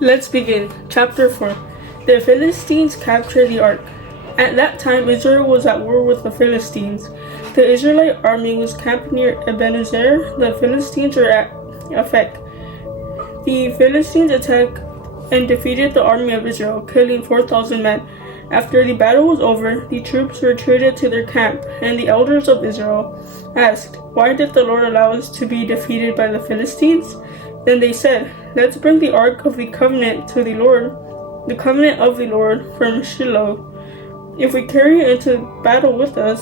Let's begin. Chapter 4. The Philistines capture the ark. At that time, Israel was at war with the Philistines. The Israelite army was camped near Ebenezer. The Philistines were at Aphek. The Philistines attacked and defeated the army of Israel, killing 4,000 men. After the battle was over, the troops retreated to their camp, and the elders of Israel asked, "Why did the Lord allow us to be defeated by the Philistines?" Then they said, "Let's bring the ark of the covenant to the Lord, the covenant of the Lord from Shiloh. If we carry it into battle with us,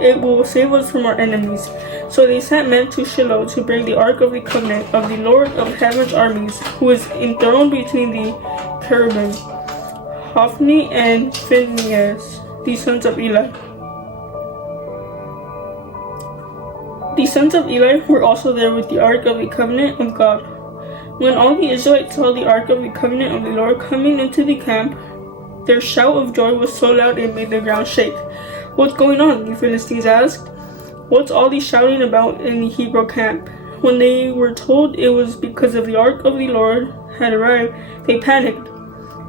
it will save us from our enemies." So they sent men to Shiloh to bring the ark of the covenant of the Lord of heaven's armies, who is enthroned between the cherubim. Hophni and Phinehas, the sons of Eli. The sons of Eli were also there with the ark of the covenant of God. When all the Israelites saw the ark of the covenant of the Lord coming into the camp, their shout of joy was so loud it made the ground shake. "What's going on?" the Philistines asked. "What's all the shouting about in the Hebrew camp?" When they were told it was because of the ark of the Lord had arrived, they panicked.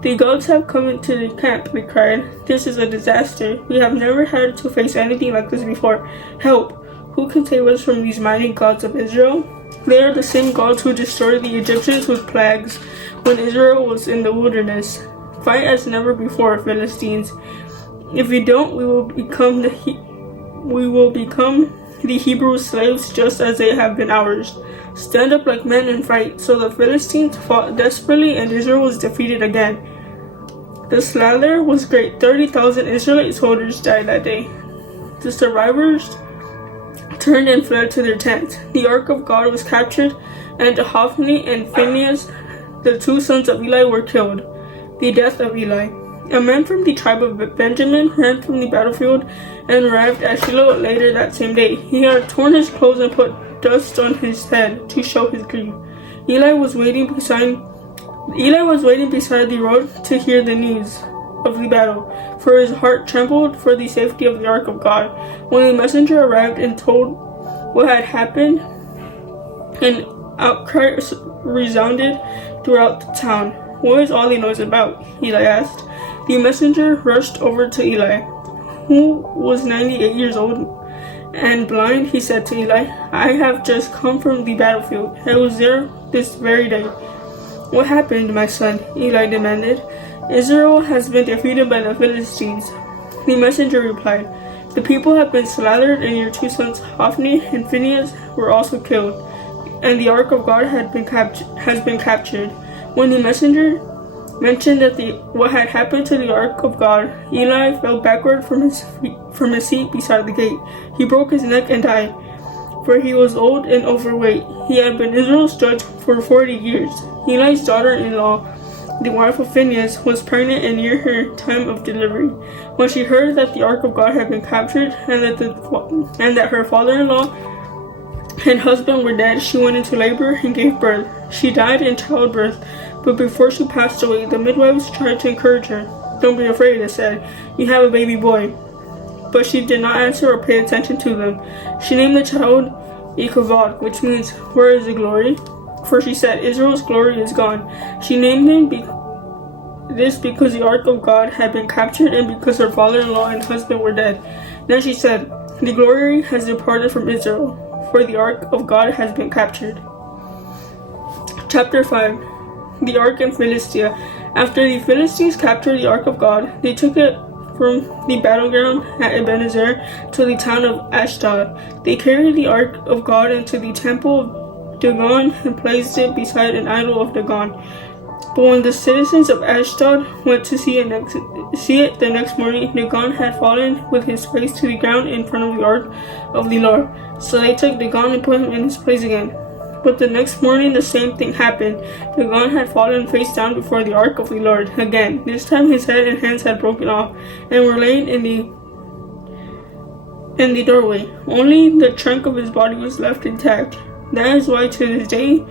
"The gods have come into the camp," they cried. "This is a disaster. We have never had to face anything like this before. Help! Who can save us from these mighty gods of Israel?" They are the same gods who destroyed the Egyptians with plagues when Israel was in the wilderness. Fight as never before, Philistines. If you don't, we will become the Hebrew slaves just as they have been ours. Stand up like men and fight. So the Philistines fought desperately and Israel was defeated again. The slaughter was great. 30,000 Israelite soldiers died that day. The survivors turned and fled to their tents. The ark of God was captured, and Hophni and Phinehas, the two sons of Eli, were killed. The death of Eli. A man from the tribe of Benjamin ran from the battlefield and arrived at Shiloh later that same day. He had torn his clothes and put dust on his head to show his grief. Eli was waiting beside the road to hear the news of the battle, for his heart trembled for the safety of the ark of God. When the messenger arrived and told what had happened, an outcry resounded throughout the town. "What is all the noise about?" Eli asked. The messenger rushed over to Eli, who was 98 years old and blind. He said to Eli, "I have just come from the battlefield. I was there this very day." "What happened, my son?" Eli demanded. "Israel has been defeated by the Philistines." The messenger replied, "The people have been slaughtered, and your two sons Hophni and Phinehas were also killed, and the ark of God has been captured." When the messenger mentioned what had happened to the ark of God, Eli fell backward from his seat beside the gate. He broke his neck and died, for he was old and overweight. He had been Israel's judge for 40 years. Eli's daughter-in-law, the wife of Phinehas, was pregnant and near her time of delivery. When she heard that the ark of God had been captured and that her father-in-law and husband were dead, she went into labor and gave birth. She died in childbirth, but before she passed away, the midwives tried to encourage her. "Don't be afraid," they said. "You have a baby boy." But she did not answer or pay attention to them. She named the child Ichabod, which means, "Where is the glory?" For she said, "Israel's glory is gone." She named him this because the ark of God had been captured and because her father-in-law and husband were dead. Then she said, "The glory has departed from Israel, for the ark of God has been captured." Chapter 5. The ark in Philistia. After the Philistines captured the ark of God, they took it from the battleground at Ebenezer to the town of Ashdod. They carried the ark of God into the temple of Dagon and placed it beside an idol of Dagon. But when the citizens of Ashdod went to see it the next morning, Dagon had fallen with his face to the ground in front of the ark of the Lord. So they took Dagon and put him in his place again. But the next morning the same thing happened. Dagon had fallen face down before the ark of the Lord again. This time his head and hands had broken off and were laying in the doorway. Only the trunk of his body was left intact. That is why to this day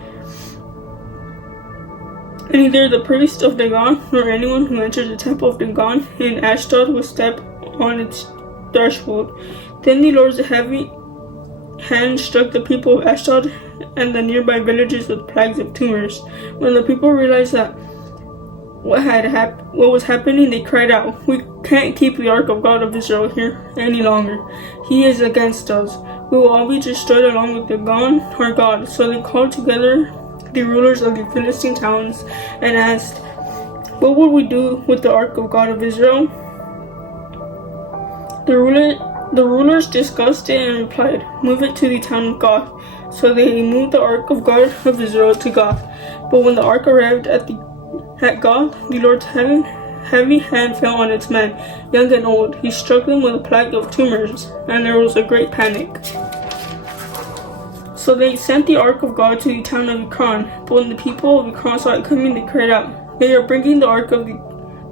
neither the priest of Dagon nor anyone who enters the temple of Dagon in Ashdod will step on its threshold. Then the Lord's heavy hand struck the people of Ashdod and the nearby villages with plagues of tumors. When the people realized that what was happening, they cried out, "We can't keep the Ark of God of Israel here any longer. He is against us. We will all be destroyed along with our God." So they called together the rulers of the Philistine towns and asked, "What would we do with the Ark of God of Israel?" The rulers discussed it and replied, "Move it to the town of Gath." So they moved the Ark of God of Israel to Gath. But when the Ark arrived at Gath, the Lord's heavy hand fell on its men, young and old. He struck them with a plague of tumors, and there was a great panic. So they sent the Ark of God to the town of Ekron. But when the people of Ekron saw it coming, they cried out, "They are bringing the Ark of the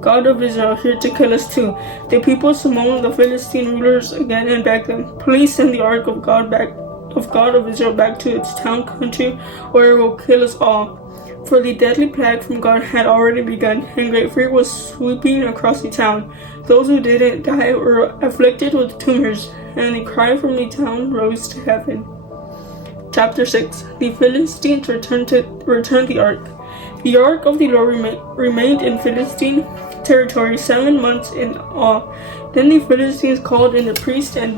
God of Israel here to kill us too." The people summoned the Philistine rulers again and begged them, "Please send the Ark of God of Israel back to its town country, or it will kill us all." For the deadly plague from God had already begun, and great fear was sweeping across the town. Those who didn't die were afflicted with tumors, and the cry from the town rose to heaven. Chapter 6. The Philistines returned the Ark. The Ark of the Lord remained in Philistine territory 7 months in all. Then the Philistines called in the priests and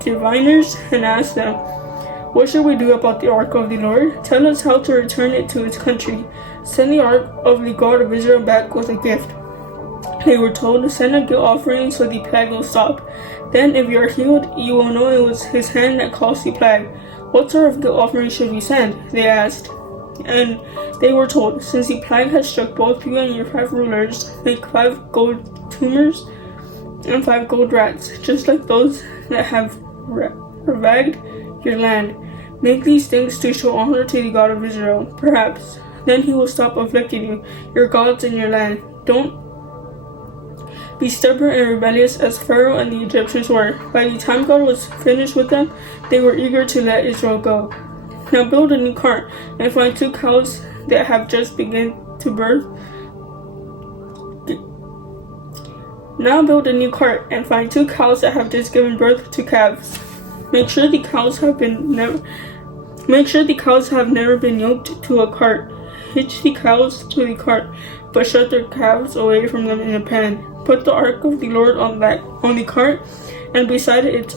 diviners and asked them, "What should we do about the Ark of the Lord? Tell us how to return it to its country. Send the Ark of the God of Israel back with a gift." They were told to send a guilt offering so the plague will stop. Then if you are healed, you will know it was his hand that caused the plague. "What sort of guilt offering should we send?" they asked. And they were told, "Since the plague has struck both you and your 5 rulers, make 5 gold tumors and 5 gold rats, just like those that have ravaged your land. Make these things to show honor to the God of Israel. Perhaps then he will stop afflicting you, your gods, and your land. Don't be stubborn and rebellious as Pharaoh and the Egyptians were." By the time God was finished with them, they were eager to let Israel go. "Now build a new cart and find 2 cows that have just begun to birth. Now build a new cart and find 2 cows that have just given birth to calves. Make sure the cows have never been yoked to a cart. Hitch the cows to the cart, but shut their calves away from them in a pen. Put the Ark of the Lord on the cart, and beside it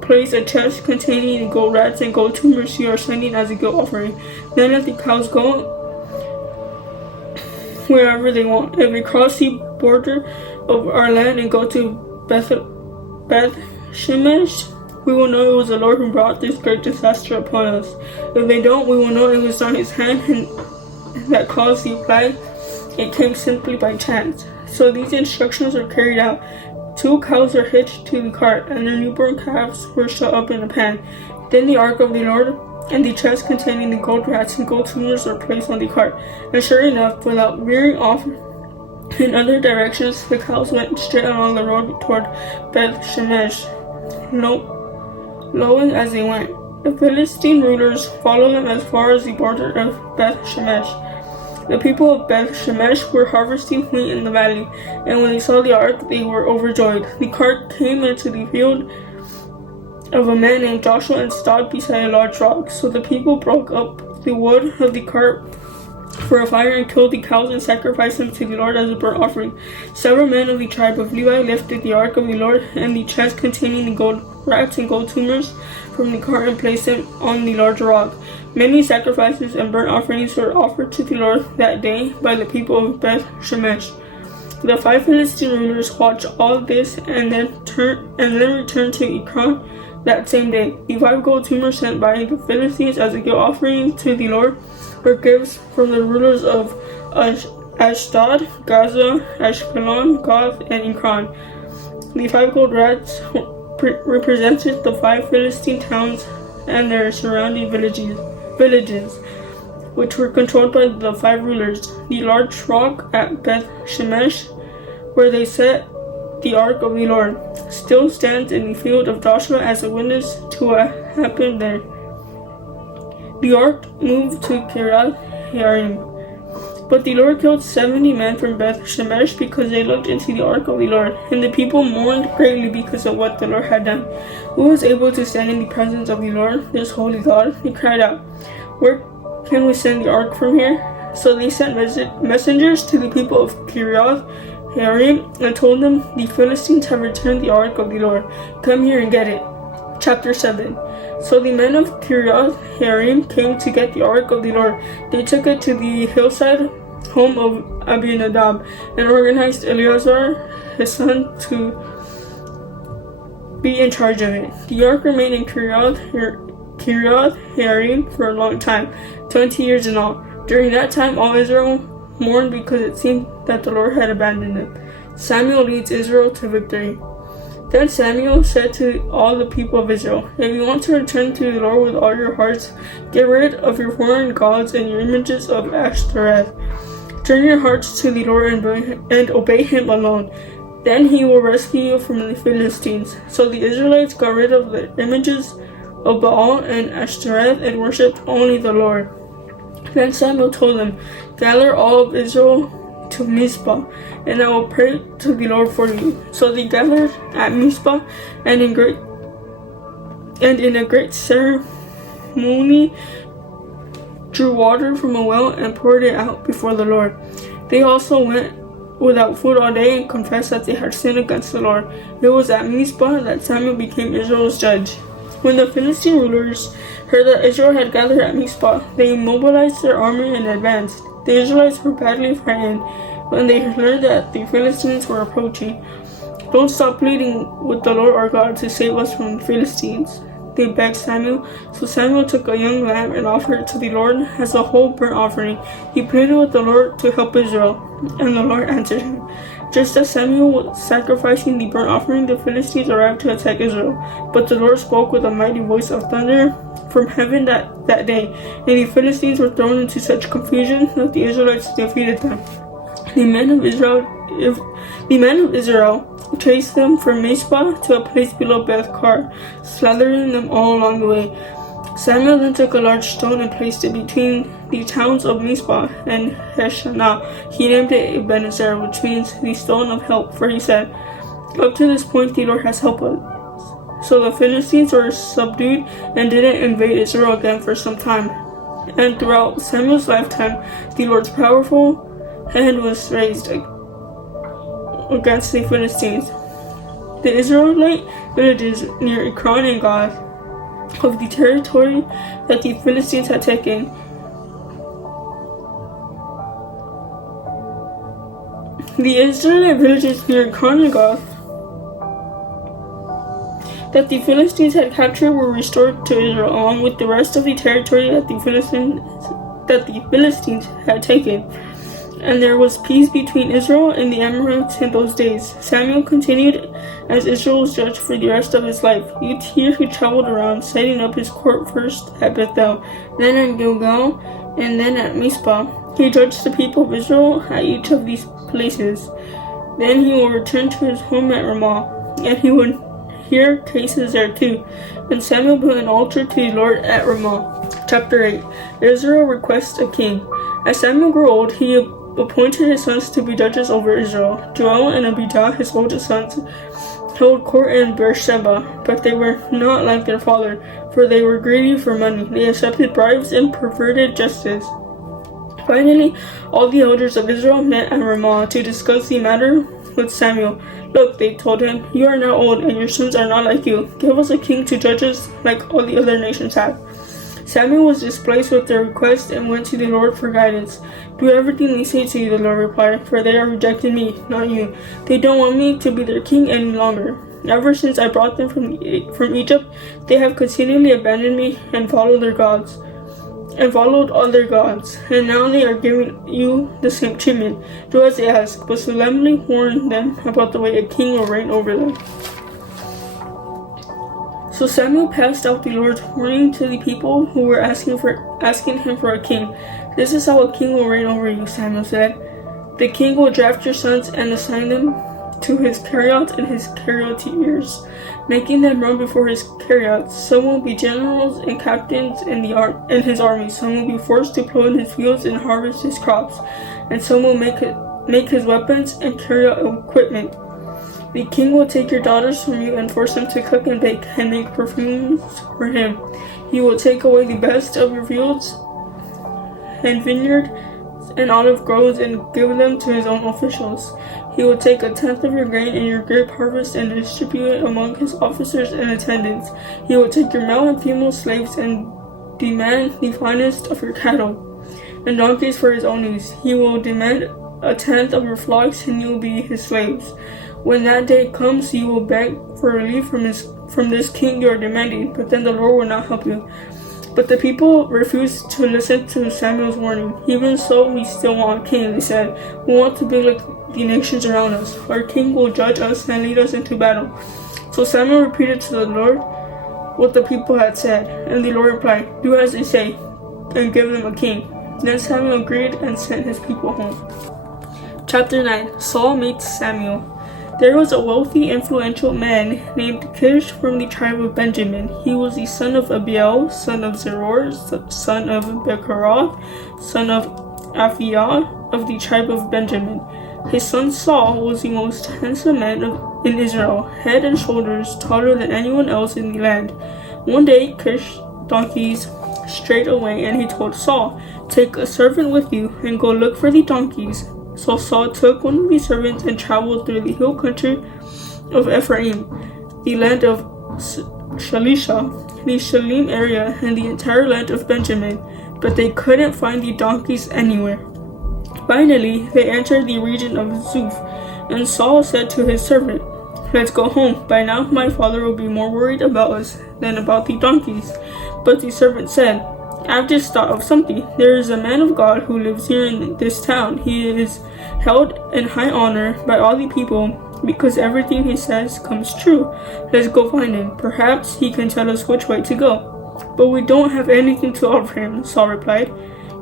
place a chest containing gold rats and gold tumors you are sending as a guilt offering. Then let the cows go wherever they want. If we cross the border of our land and go to Beth Shemesh, we will know it was the Lord who brought this great disaster upon us. If they don't, we will know it was not his hand that caused the plague. It came simply by chance." So these instructions were carried out. 2 cows were hitched to the cart, and their newborn calves were shut up in a pan. Then the Ark of the Lord and the chest containing the gold rats and gold tumors were placed on the cart. And sure enough, without veering off in other directions, the cows went straight along the road toward Beth Shemesh, lowing as they went. The Philistine rulers followed them as far as the border of Beth Shemesh. The people of Beth Shemesh were harvesting wheat in the valley, and when they saw the ark, they were overjoyed. The cart came into the field of a man named Joshua and stopped beside a large rock. So the people broke up the wood of the cart for a fire and killed the cows and sacrificed them to the Lord as a burnt offering. Several men of the tribe of Levi lifted the ark of the Lord and the chest containing the gold rats and gold tumors from the cart and placed them on the large rock. Many sacrifices and burnt offerings were offered to the Lord that day by the people of Beth Shemesh. The 5 Philistine rulers watched all this and then returned to Ekron that same day. The 5 gold tumors sent by the Philistines as a guilt offering to the Lord were gifts from the rulers of Ashdod, Gaza, Ashkelon, Gath, and Ekron. The 5 gold rats represented the 5 Philistine towns and their surrounding villages, which were controlled by the 5 rulers. The large rock at Beth Shemesh, where they set the ark of the Lord, still stands in the field of Joshua as a witness to what happened there. The ark moved to Kiriath Yearim, But the Lord killed 70 men from Beth Shemesh because they looked into the ark of the Lord. And the people mourned greatly because of what the Lord had done. Who was able to stand in the presence of the Lord, this holy God? They cried out, "Where can we send the ark from here?" So they sent messengers to the people of Kiriath Jearim and told them, "The Philistines have returned the ark of the Lord. Come here and get it." Chapter 7. So the men of Kiriath Jearim came to get the ark of the Lord. They took it to the hillside home of Abinadab and organized Eleazar, his son, to be in charge of it. The ark remained in Kiriath Jearim for a long time, 20 years in all. During that time, all Israel mourned because it seemed that the Lord had abandoned them. Samuel leads Israel to victory. Then Samuel said to all the people of Israel, "If you want to return to the Lord with all your hearts, get rid of your foreign gods and your images of Ashtoreth. Turn your hearts to the Lord and obey Him alone. Then He will rescue you from the Philistines." So the Israelites got rid of the images of Baal and Ashtoreth and worshipped only the Lord. Then Samuel told them, "Gather all of Israel to Mizpah, and I will pray to the Lord for you." So they gathered at Mizpah, and in a great ceremony drew water from a well and poured it out before the Lord. They also went without food all day and confessed that they had sinned against the Lord. It was at Mizpah that Samuel became Israel's judge. When the Philistine rulers heard that Israel had gathered at Mizpah, they mobilized their army and advanced. The Israelites were badly frightened when they learned that the Philistines were approaching. "Don't stop pleading with the Lord our God to save us from the Philistines," they begged Samuel. So Samuel took a young lamb and offered it to the Lord as a whole burnt offering. He pleaded with the Lord to help Israel, and the Lord answered him. Just as Samuel was sacrificing the burnt offering, the Philistines arrived to attack Israel. But the Lord spoke with a mighty voice of thunder from heaven that day, and the Philistines were thrown into such confusion that the Israelites defeated them. The men of Israel chased them from Mizpah to a place below Beth-kar, slaughtering them all along the way. Samuel then took a large stone and placed it between the towns of Mizpah and Heshanah. He named it Ebenezer, which means the stone of help, for he said, "Up to this point the Lord has helped us." So the Philistines were subdued and didn't invade Israel again for some time. And throughout Samuel's lifetime, the Lord's powerful hand was raised against the Philistines. The Israelite villages near Ekron and Gath of the territory that the Philistines had taken. The Israelite villages near Ekron and Gath that the Philistines had captured were restored to Israel, along with the rest of the territory that the Philistines had taken. And there was peace between Israel and the Amorites in those days. Samuel continued as Israel's judge for the rest of his life. Each year he traveled around, setting up his court first at Bethel, then at Gilgal, and then at Mizpah. He judged the people of Israel at each of these places. Then he will return to his home at Ramah, and he would hear cases there too. And Samuel built an altar to the Lord at Ramah. Chapter 8. Israel requests a king. As Samuel grew old, he appointed his sons to be judges over Israel. Joel and Abijah, his oldest sons, held court in Beersheba, but they were not like their father, for they were greedy for money. They accepted bribes and perverted justice. Finally, all the elders of Israel met at Ramah to discuss the matter with Samuel. "Look," they told him, "you are now old, and your sons are not like you. Give us a king to judge us like all the other nations have." Samuel was displeased with their request and went to the Lord for guidance. "Do everything they say to you," the Lord replied, "for they are rejecting me, not you. They don't want me to be their king any longer. Ever since I brought them from Egypt, they have continually abandoned me and followed other gods. And now they are giving you the same treatment. Do as they ask, but solemnly warn them about the way a king will reign over them." So Samuel passed out the Lord's warning to the people who were asking him for a king. "This is how a king will reign over you," Samuel said. "The king will draft your sons and assign them to his chariots and his charioteers, making them run before his chariots. Some will be generals and captains in his army. Some will be forced to plow in his fields and harvest his crops, and some will make his weapons and carry out equipment. The king will take your daughters from you and force them to cook and bake and make perfumes for him. He will take away the best of your fields and vineyard and olive groves and give them to his own officials. He will take 1/10 of your grain and your grape harvest and distribute it among his officers and attendants. He will take your male and female slaves and demand the finest of your cattle and donkeys for his own use. He will demand 1/10 of your flocks, and you will be his slaves. When that day comes, you will beg for relief from this king you are demanding, but then the Lord will not help you. But the people refused to listen to Samuel's warning. Even so, we still want a king, they said. We want to be like the nations around us. Our king will judge us and lead us into battle. So Samuel repeated to the Lord what the people had said, and the Lord replied, "Do as they say, and give them a king." Then Samuel agreed and sent his people home. Chapter 9. Saul meets Samuel. There was a wealthy, influential man named Kish from the tribe of Benjamin. He was the son of Abiel, son of Zeror, son of Bechorath, son of Aphiah, of the tribe of Benjamin. His son Saul was the most handsome man in Israel, head and shoulders taller than anyone else in the land. One day, Kish donkeys strayed away, and he told Saul, "Take a servant with you and go look for the donkeys." So Saul took one of the servants and traveled through the hill country of Ephraim, the land of Shalisha, the Shalim area, and the entire land of Benjamin, but they couldn't find the donkeys anywhere. Finally, they entered the region of Zuph, and Saul said to his servant, "Let's go home. By now my father will be more worried about us than about the donkeys." But the servant said, "I've just thought of something. There is a man of God who lives here in this town. He is held in high honor by all the people because everything he says comes true. Let's go find him. Perhaps he can tell us which way to go." "But we don't have anything to offer him," Saul replied.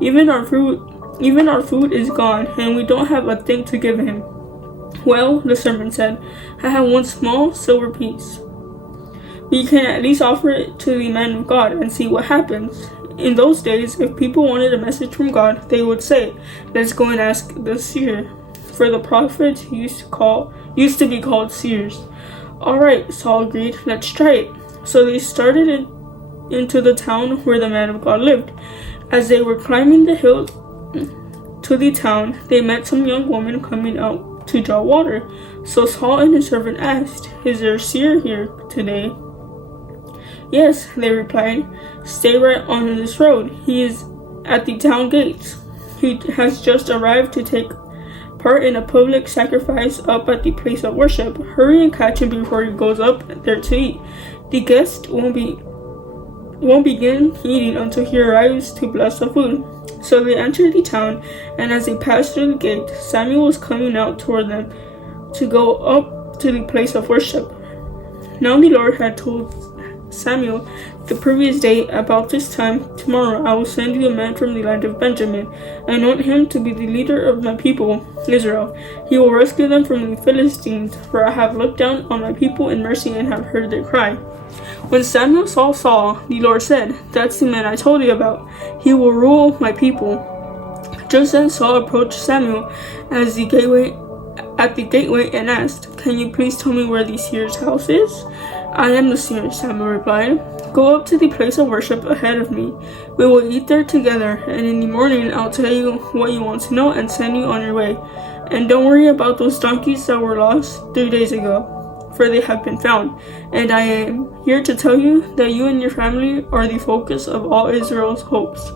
Even our food is gone, and we don't have a thing to give him." "Well," the servant said, "I have one small silver piece. We can at least offer it to the man of God and see what happens." In those days, if people wanted a message from God, they would say, "Let's go and ask the seer," for the prophets used to be called seers. "All right," Saul agreed, "let's try it." So they started into the town where the man of God lived. As they were climbing the hill to the town, they met some young woman coming out to draw water. So Saul and his servant asked, "Is there a seer here today?" "Yes," they replied. "Stay right on this road. He is at the town gates. He has just arrived to take part in a public sacrifice up at the place of worship. Hurry and catch him before he goes up there to eat. The guest won't begin eating until he arrives to bless the food." So they entered the town, and as they passed through the gate, Samuel was coming out toward them to go up to the place of worship. Now the Lord had told Samuel the previous day, "About this time tomorrow I will send you a man from the land of Benjamin. I anoint him to be the leader of my people, Israel. He will rescue them from the Philistines, for I have looked down on my people in mercy and have heard their cry." When Samuel saw Saul, the Lord said, "That's the man I told you about. He will rule my people." Just then Saul approached Samuel at the gateway and asked, "Can you please tell me where the seer's house is?" "I am the seer," Samuel replied. "Go up to the place of worship ahead of me. We will eat there together, and in the morning I'll tell you what you want to know and send you on your way. And don't worry about those donkeys that were lost 3 days ago, for they have been found. And I am here to tell you that you and your family are the focus of all Israel's hopes."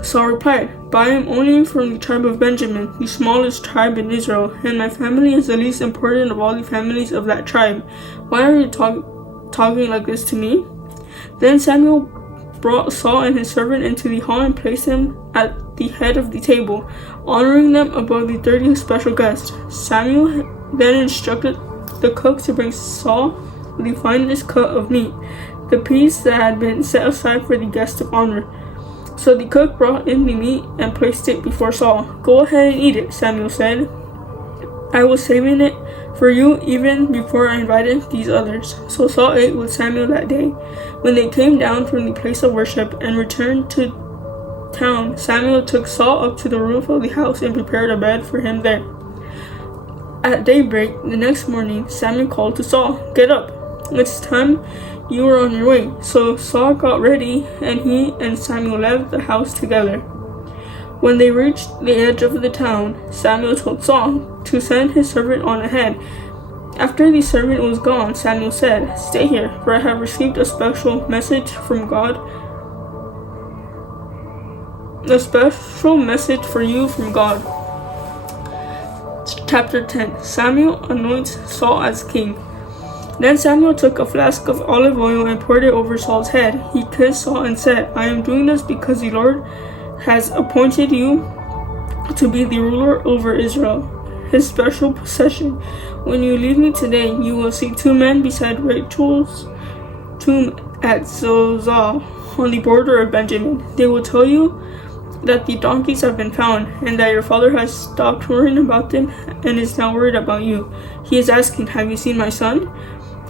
Saul replied, "But I am only from the tribe of Benjamin, the smallest tribe in Israel, and my family is the least important of all the families of that tribe. Why are you talking like this to me?" Then Samuel brought Saul and his servant into the hall and placed him at the head of the table, honoring them above the 30 special guests. Samuel then instructed the cook to bring Saul the finest cut of meat, the piece that had been set aside for the guest of honor. So the cook brought in the meat and placed it before Saul. "Go ahead and eat it," Samuel said. "I was saving it for you even before I invited these others." So Saul ate with Samuel that day. When they came down from the place of worship and returned to town, Samuel took Saul up to the roof of the house and prepared a bed for him there. At daybreak the next morning, Samuel called to Saul, "Get up, it's time you were on your way." So Saul got ready, and he and Samuel left the house together. When they reached the edge of the town, Samuel told Saul to send his servant on ahead. After the servant was gone, Samuel said, "Stay here, for I have received a special message from God. A special message for you from God." Chapter 10. Samuel anoints Saul as king. Then Samuel took a flask of olive oil and poured it over Saul's head. He kissed Saul and said, "I am doing this because the Lord has appointed you to be the ruler over Israel, his special possession. When you leave me today, you will see two men beside Rachel's tomb at Zilzah on the border of Benjamin. They will tell you that the donkeys have been found, and that your father has stopped worrying about them and is now worried about you. He is asking, 'Have you seen my son?'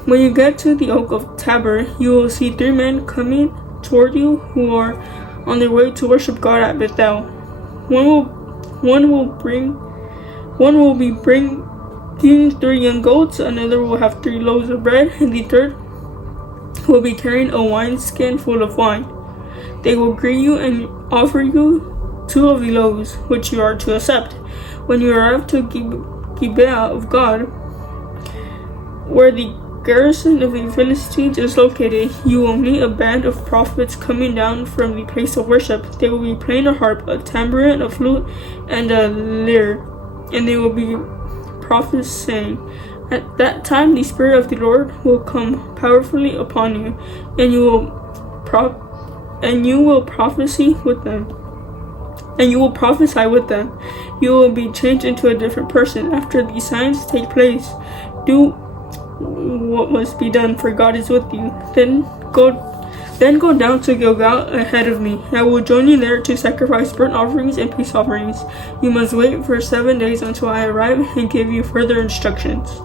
When you get to the oak of Tabor, you will see three men coming toward you who are on their way to worship God at Bethel. One will be bringing 3 young goats, another will have 3 loaves of bread, and the third will be carrying a wineskin full of wine. They will greet you and offer you 2 of the loaves, which you are to accept. When you arrive to Gibeah of God, where the garrison of the Philistines is located, you will meet a band of prophets coming down from the place of worship. They will be playing a harp, a tambourine, a flute, and a lyre, and they will be prophesying. At that time, the Spirit of the Lord will come powerfully upon you, and you will prophesy with them. You will be changed into a different person. After these signs take place, do what must be done, for God is with you. Then go down to Gilgal ahead of me. I will join you there to sacrifice burnt offerings and peace offerings. You must wait for 7 days until I arrive and give you further instructions."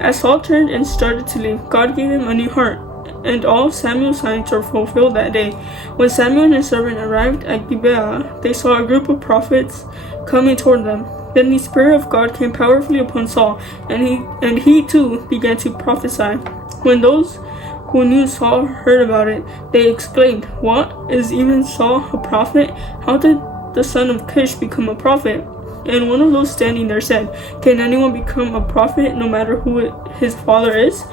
As Saul turned and started to leave, God gave him a new heart, and all Samuel's signs were fulfilled that day. When Samuel and his servant arrived at Gibeah, they saw a group of prophets coming toward them. Then the Spirit of God came powerfully upon Saul, and he too began to prophesy. When those who knew Saul heard about it, they exclaimed, "What? Is even Saul a prophet? How did the son of Kish become a prophet?" And one of those standing there said, "Can anyone become a prophet no matter who his father is?"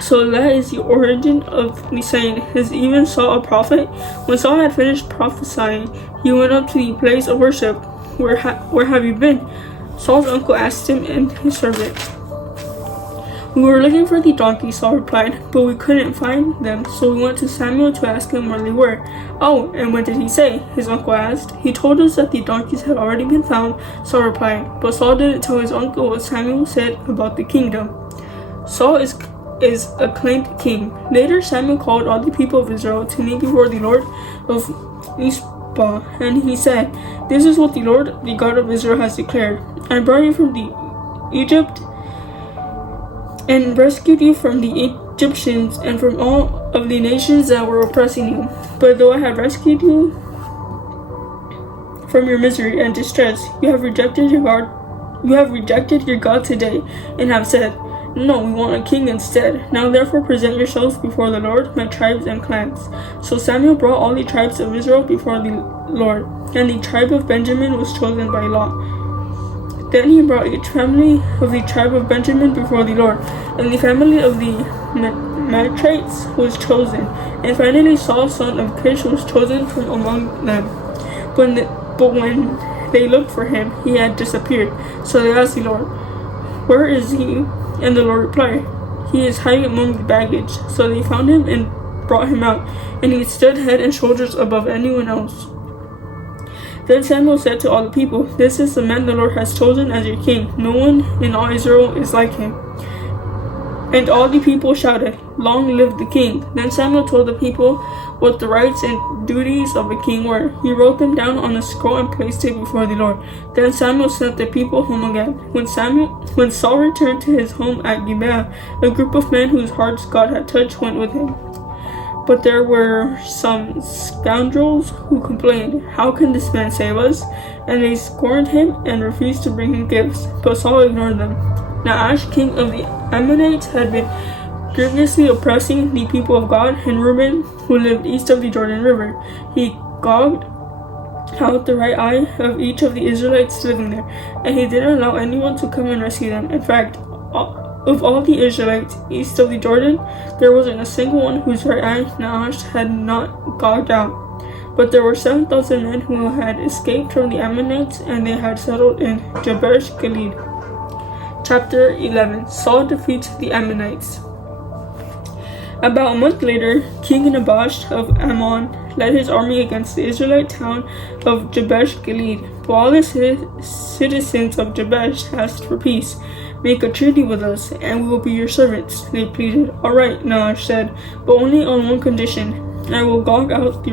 So that is the origin of the saying, "Is even Saul a prophet?" When Saul had finished prophesying, he went up to the place of worship. Where have you been?" Saul's uncle asked him and his servant. "We were looking for the donkeys," Saul replied, "but we couldn't find them, so we went to Samuel to ask him where they were." "Oh, and what did he say?" his uncle asked. "He told us that the donkeys had already been found," Saul replied, but Saul didn't tell his uncle what Samuel said about the kingdom. Saul is acclaimed king. Later, Samuel called all the people of Israel to meet before the Lord of Mizpah, and he said, "This is what the Lord, the God of Israel, has declared. I brought you from Egypt and rescued you from the Egyptians and from all of the nations that were oppressing you. But though I have rescued you from your misery and distress, you have rejected your God. You have rejected your God today and have said, 'No, we want a king instead.' Now therefore present yourselves before the Lord, my tribes and clans." So Samuel brought all the tribes of Israel before the Lord, and the tribe of Benjamin was chosen by lot. Then he brought each family of the tribe of Benjamin before the Lord, and the family of the Matrites was chosen. And finally Saul, son of Kish, was chosen from among them. But when they looked for him, he had disappeared. So they asked the Lord, "Where is he?" And the Lord replied, "He is hiding among the baggage." So they found him and brought him out, and he stood head and shoulders above anyone else. Then Samuel said to all the people, "This is the man the Lord has chosen as your king. No one in all Israel is like him. And all the people shouted, "Long live the king!" Then Samuel told the people what the rights and duties of a king were. He wrote them down on a scroll and placed it before the Lord. Then Samuel sent the people home again. When Saul returned to his home at Gibeah, a group of men whose hearts God had touched went with him. But there were some scoundrels who complained, "How can this man save us?" And they scorned him and refused to bring him gifts. But Saul ignored them. Nahash, king of the Ammonites, had been grievously oppressing the people of God, and Reuben, who lived east of the Jordan River. He gouged out the right eye of each of the Israelites living there, and he didn't allow anyone to come and rescue them. In fact, of all the Israelites east of the Jordan, there wasn't a single one whose right eye Nahash had not gouged out. But there were 7,000 men who had escaped from the Ammonites, and they had settled in Jabesh Gilead. Chapter 11. Saul defeats the Ammonites. About a month later, King Nabosh of Ammon led his army against the Israelite town of Jabesh Gilead. But all the citizens of Jabesh asked for peace. "Make a treaty with us, and we will be your servants," they pleaded. "All right," Nahash said, "but only on one condition. I will gouge out the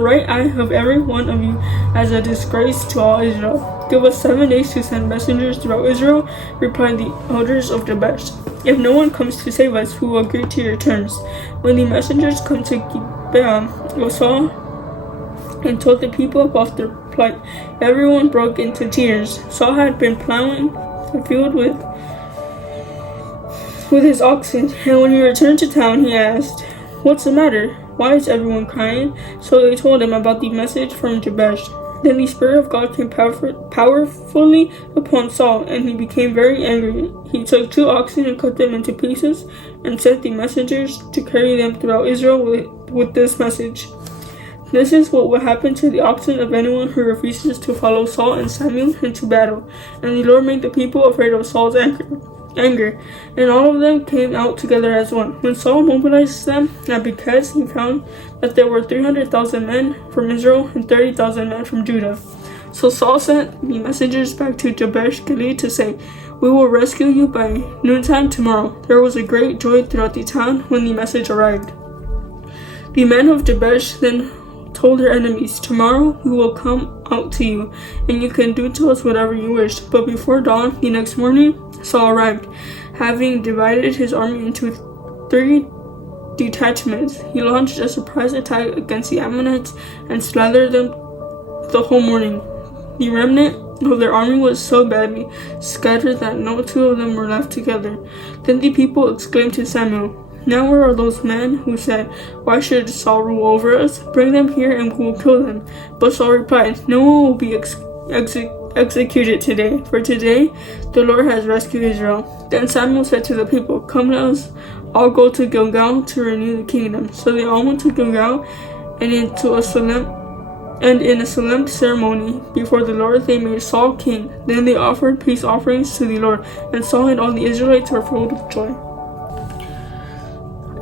right eye of every one of you as a disgrace to all Israel." "Give us 7 days to send messengers throughout Israel," replied the elders of Jabesh. "If no one comes to save us, we will agree to your terms." When the messengers come to Gibeah of Saul and told the people about their plight, everyone broke into tears. Saul had been plowing the field with his oxen, and when he returned to town, he asked, "What's the matter? Why is everyone crying?" So they told him about the message from Jabesh. Then the Spirit of God came powerfully upon Saul, and he became very angry. He took 2 oxen and cut them into pieces, and sent the messengers to carry them throughout Israel with this message: "This is what will happen to the oxen of anyone who refuses to follow Saul and Samuel into battle." And the Lord made the people afraid of Saul's anger, and all of them came out together as one. When Saul mobilized them at Bethel, he found that there were 300,000 men from Israel and 30,000 men from Judah. So Saul sent the messengers back to Jabesh Gilead to say, "We will rescue you by noontime tomorrow." There was a great joy throughout the town when the message arrived. The men of Jabesh then told their enemies, "Tomorrow we will come out to you, and you can do to us whatever you wish." But before dawn the next morning, Saul arrived, having divided his army into 3 detachments. He launched a surprise attack against the Ammonites and slaughtered them the whole morning. The remnant of their army was so badly scattered that no 2 of them were left together. Then the people exclaimed to Samuel, "Now where are those men who said, 'Why should Saul rule over us?' Bring them here and we will kill them." But Saul replied, "No one will be executed today, for today the Lord has rescued Israel." Then Samuel said to the people, "Come, let us all go to Gilgal to renew the kingdom." So they all went to Gilgal, and in a solemn ceremony before the Lord, they made Saul king. Then they offered peace offerings to the Lord, and Saul and all the Israelites were filled with joy.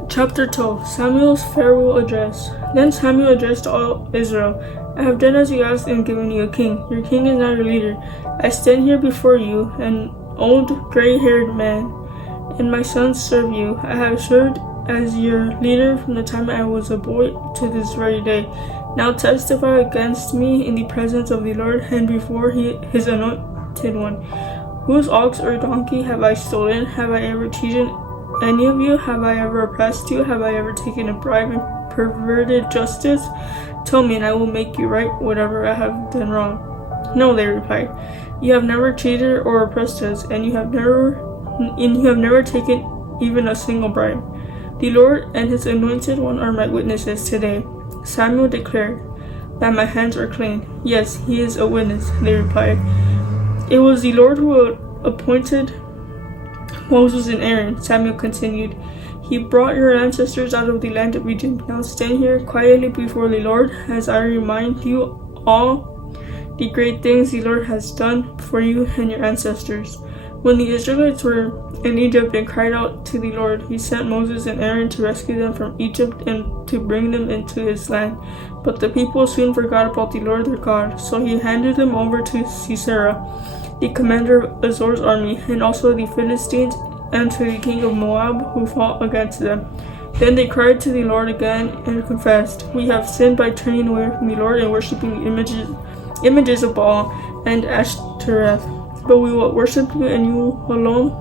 Chapter 12. Samuel's farewell address. Then Samuel addressed all Israel, "I have done as you asked and given you a king. Your king is now your leader. I stand here before you, an old gray-haired man, and my sons serve you. I have served as your leader from the time I was a boy to this very day. Now testify against me in the presence of the Lord and before his anointed one. Whose ox or donkey have I stolen? Have I ever cheated any of you? Have I ever oppressed you? Have I ever taken a bribe and perverted justice? Tell me, and I will make you right whatever I have done wrong." "No," they replied. "You have never cheated or oppressed us, and you have never taken even a single bribe. The Lord and his anointed one are my witnesses today." Samuel declared that my hands are clean. "Yes, he is a witness," they replied. "It was the Lord who appointed Moses and Aaron," Samuel continued. "He brought your ancestors out of the land of Egypt. Now stand here quietly before the Lord as I remind you all the great things the Lord has done for you and your ancestors." When the Israelites were in Egypt and cried out to the Lord, he sent Moses and Aaron to rescue them from Egypt and to bring them into his land. But the people soon forgot about the Lord their God, so he handed them over to Sisera, the commander of Azor's army, and also the Philistines and to the king of Moab who fought against them. Then they cried to the Lord again and confessed, "We have sinned by turning away from the Lord and worshipping the images of Baal and Ashtoreth. But we will worship you and you alone,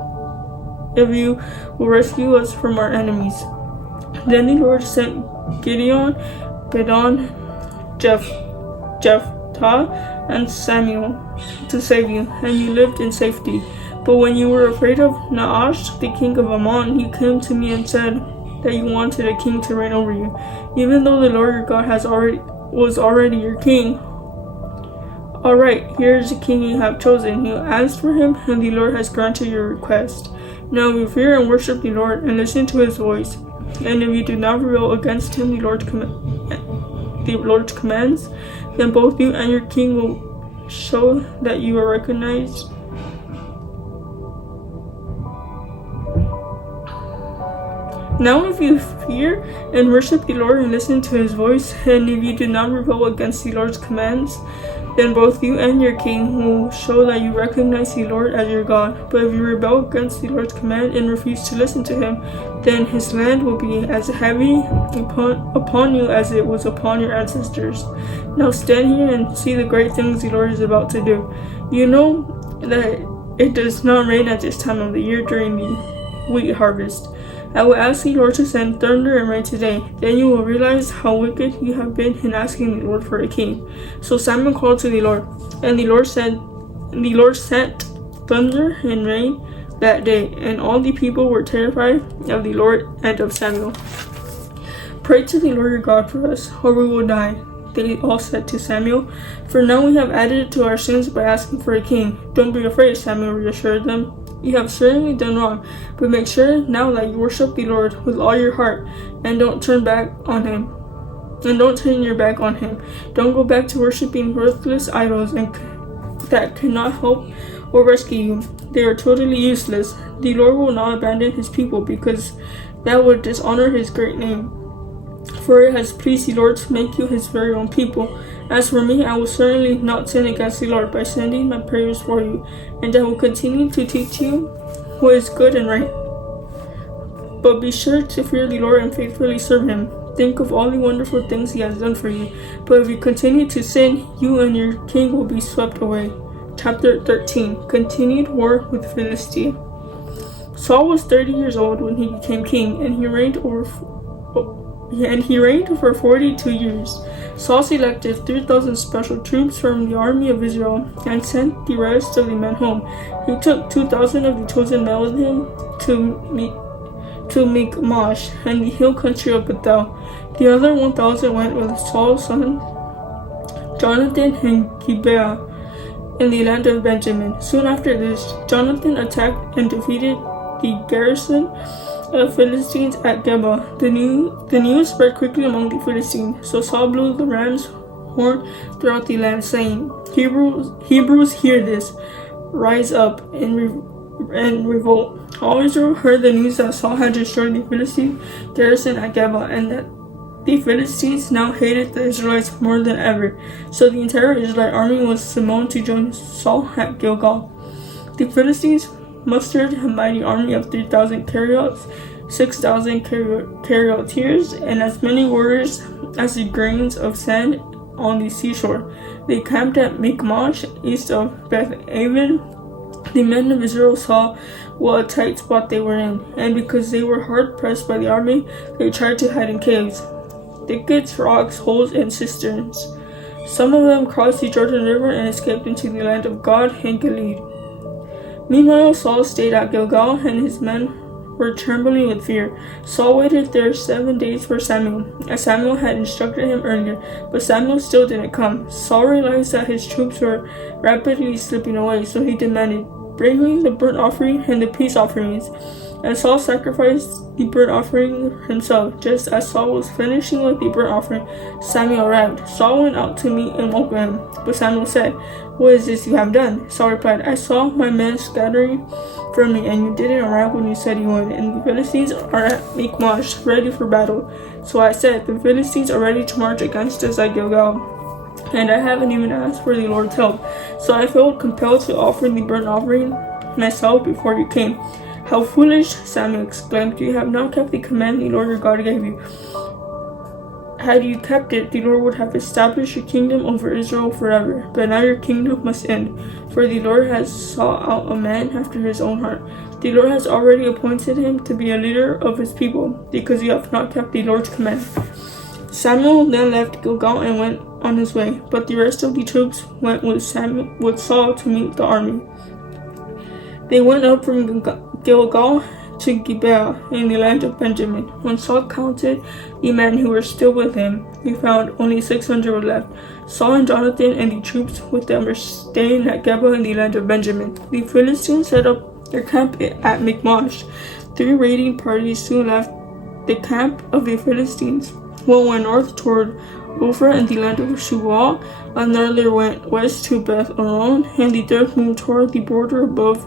if you will rescue us from our enemies." Then the Lord sent Gideon, Bedon, Jephthah, and Samuel to save you, and you lived in safety. But when you were afraid of Nahash, the king of Ammon, you came to me and said that you wanted a king to reign over you, even though the Lord your God was already your king. All right, here is the king you have chosen. You asked for him, and the Lord has granted your request. Now revere and worship the Lord, and listen to his voice. And if you do not rebel against him, the Lord's commands, then both you and your king will show that you are recognized. Now if you fear and worship the Lord and listen to his voice, and if you do not rebel against the Lord's commands, then both you and your king will show that you recognize the Lord as your God. But if you rebel against the Lord's command and refuse to listen to him, then his land will be as heavy upon you as it was upon your ancestors. Now stand here and see the great things the Lord is about to do. You know that it does not rain at this time of the year during the wheat harvest. I will ask the Lord to send thunder and rain today. Then you will realize how wicked you have been in asking the Lord for a king. So Samuel called to the Lord, and the Lord sent thunder and rain that day, and all the people were terrified of the Lord and of Samuel. "Pray to the Lord your God for us, or we will die," they all said to Samuel. "For now we have added to our sins by asking for a king." "Don't be afraid," Samuel reassured them. "You have certainly done wrong, but make sure now that you worship the Lord with all your heart, and don't turn your back on him. Don't go back to worshiping worthless idols that cannot help or rescue you. They are totally useless. The Lord will not abandon his people because that would dishonor his great name. For it has pleased the Lord to make you his very own people. As for me, I will certainly not sin against the Lord by sending my prayers for you, and I will continue to teach you what is good and right. But be sure to fear the Lord and faithfully serve him. Think of all the wonderful things he has done for you. But if you continue to sin, you and your king will be swept away." Chapter 13. Continued war with Philistia. Saul was 30 years old when he became king, and he reigned for 42 years. Saul selected 3,000 special troops from the army of Israel and sent the rest of the men home. He took 2,000 of the chosen men with him to Michmash and the hill country of Bethel. The other 1,000 went with Saul's son Jonathan and Gibeah in the land of Benjamin. Soon after this, Jonathan attacked and defeated the garrison of Philistines at Geba. The news spread quickly among the Philistines, so Saul blew the ram's horn throughout the land, saying, Hebrews, hear this, rise up and revolt. All Israel heard the news that Saul had destroyed the Philistine garrison at Geba, and that the Philistines now hated the Israelites more than ever. So the entire Israelite army was summoned to join Saul at Gilgal. The Philistines mustered a mighty army of 3,000 chariots, 6,000 charioteers, and as many warriors as the grains of sand on the seashore. They camped at Michmash, east of Beth-aven. The men of Israel saw what a tight spot they were in, and because they were hard pressed by the army, they tried to hide in caves, thickets, rocks, holes, and cisterns. Some of them crossed the Jordan River and escaped into the land of God and Gilead. Meanwhile, Saul stayed at Gilgal, and his men were trembling with fear. Saul waited there 7 days for Samuel, as Samuel had instructed him earlier, but Samuel still didn't come. Saul realized that his troops were rapidly slipping away, so he demanded, "Bring me the burnt offering and the peace offerings." And Saul sacrificed the burnt offering himself. Just as Saul was finishing with the burnt offering, Samuel arrived. Saul went out to meet and welcome him. But Samuel said, "What is this you have done?" Saul replied, "I saw my men scattering from me, and you didn't arrive when you said you would. And the Philistines are at Michmash, ready for battle. So I said, the Philistines are ready to march against us at Gilgal. And I haven't even asked for the Lord's help. So I felt compelled to offer the burnt offering myself before you came. "How foolish," Samuel exclaimed. "You have not kept the command the Lord your God gave you. Had you kept it, the Lord would have established your kingdom over Israel forever. But now your kingdom must end, for the Lord has sought out a man after his own heart. The Lord has already appointed him to be a leader of his people, because you have not kept the Lord's command." Samuel then left Gilgal and went on his way, but the rest of the troops went with Saul to meet the army. They went up from Gilgal to Gibeah in the land of Benjamin. When Saul counted the men who were still with him, he found only 600 were left. Saul and Jonathan and the troops with them were staying at Geba in the land of Benjamin. The Philistines set up their camp at Michmash. 3 raiding parties soon left the camp of the Philistines. One went north toward Ophrah in the land of Shual, another went west to Beth Aron, and the third moved toward the border above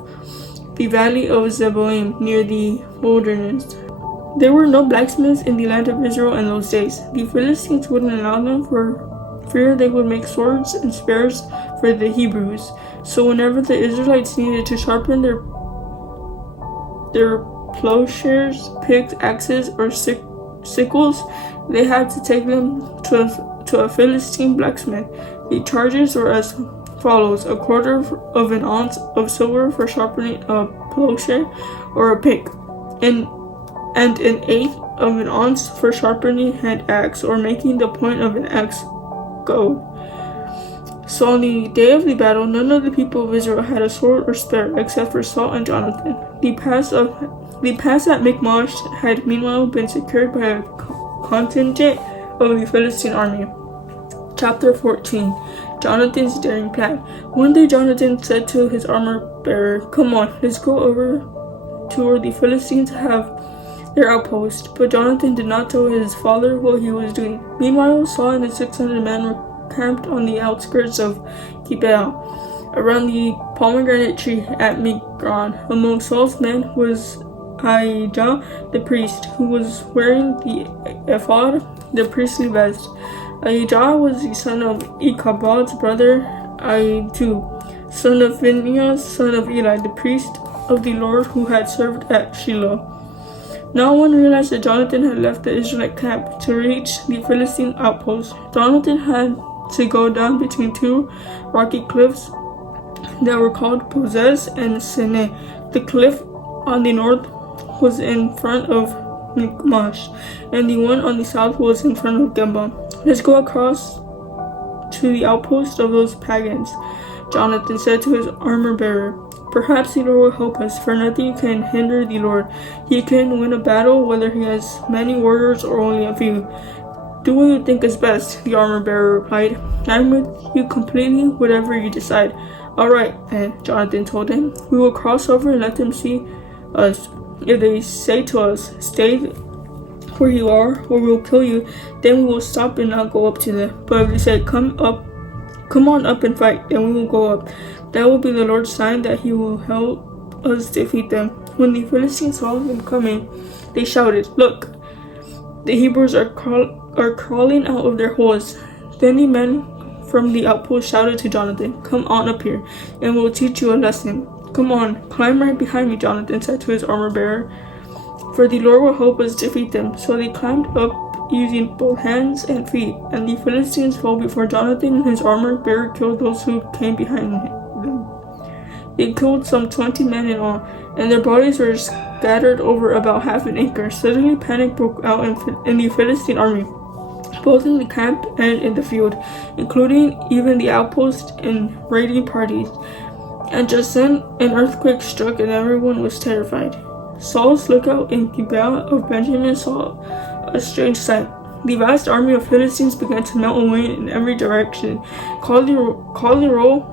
the valley of Zeboim, near the wilderness. There were no blacksmiths in the land of Israel in those days. The Philistines wouldn't allow them for fear they would make swords and spears for the Hebrews. So whenever the Israelites needed to sharpen their plowshares, picks, axes, or sickles, they had to take them to a Philistine blacksmith. The charges were as follows: 1/4 of an ounce of silver for sharpening a plowshare or a pick, and 1/8 of an ounce for sharpening an axe or making the point of an axe gold. So on the day of the battle, none of the people of Israel had a sword or spear except for Saul and Jonathan. The pass at Michmash had meanwhile been secured by a contingent of the Philistine army. Chapter 14. Jonathan's daring plan. One day Jonathan said to his armor-bearer, "Come on, let's go over to where the Philistines have their outpost." But Jonathan did not tell his father what he was doing. Meanwhile, Saul and his 600 men were camped on the outskirts of Gibeah, around the pomegranate tree at Migron. Among Saul's men was Ahijah the priest, who was wearing the ephod, the priestly vest. Ahijah was the son of Ichabod's brother Ahitub, son of Phinehas, son of Eli, the priest of the Lord who had served at Shiloh. No one realized that Jonathan had left the Israelite camp to reach the Philistine outpost. Jonathan had to go down between 2 rocky cliffs that were called Bozez and Seneh. The cliff on the north was in front of Michmash, and the one on the south was in front of Geba. "Let's go across to the outpost of those pagans," Jonathan said to his armor-bearer. "Perhaps the Lord will help us, for nothing can hinder the Lord. He can win a battle whether he has many warriors or only a few." "Do what you think is best," the armor-bearer replied. "I'm with you completely, whatever you decide." "All right, then," Jonathan told him. "We will cross over and let them see us. If they say to us, 'Stay where you are, or we'll kill you,' then we will stop and not go up to them. But if they say, 'Come on up and fight,' then we will go up. That will be the Lord's sign that he will help us defeat them." When the Philistines saw them coming, they shouted, "Look, the Hebrews are crawling out of their holes." Then the men from the outpost shouted to Jonathan, "Come on up here, and we'll teach you a lesson." "Come on, climb right behind me," Jonathan said to his armor-bearer, "for the Lord will help us defeat them." So they climbed up using both hands and feet, and the Philistines fell before Jonathan, and his armor-bearer killed those who came behind them. They killed some 20 men in all, and their bodies were scattered over about half an acre. Suddenly panic broke out in the Philistine army, both in the camp and in the field, including even the outpost and raiding parties. And just then, an earthquake struck and everyone was terrified. Saul's lookout in Gibeah of Benjamin saw a strange sight. The vast army of Philistines began to melt away in every direction. Call the roll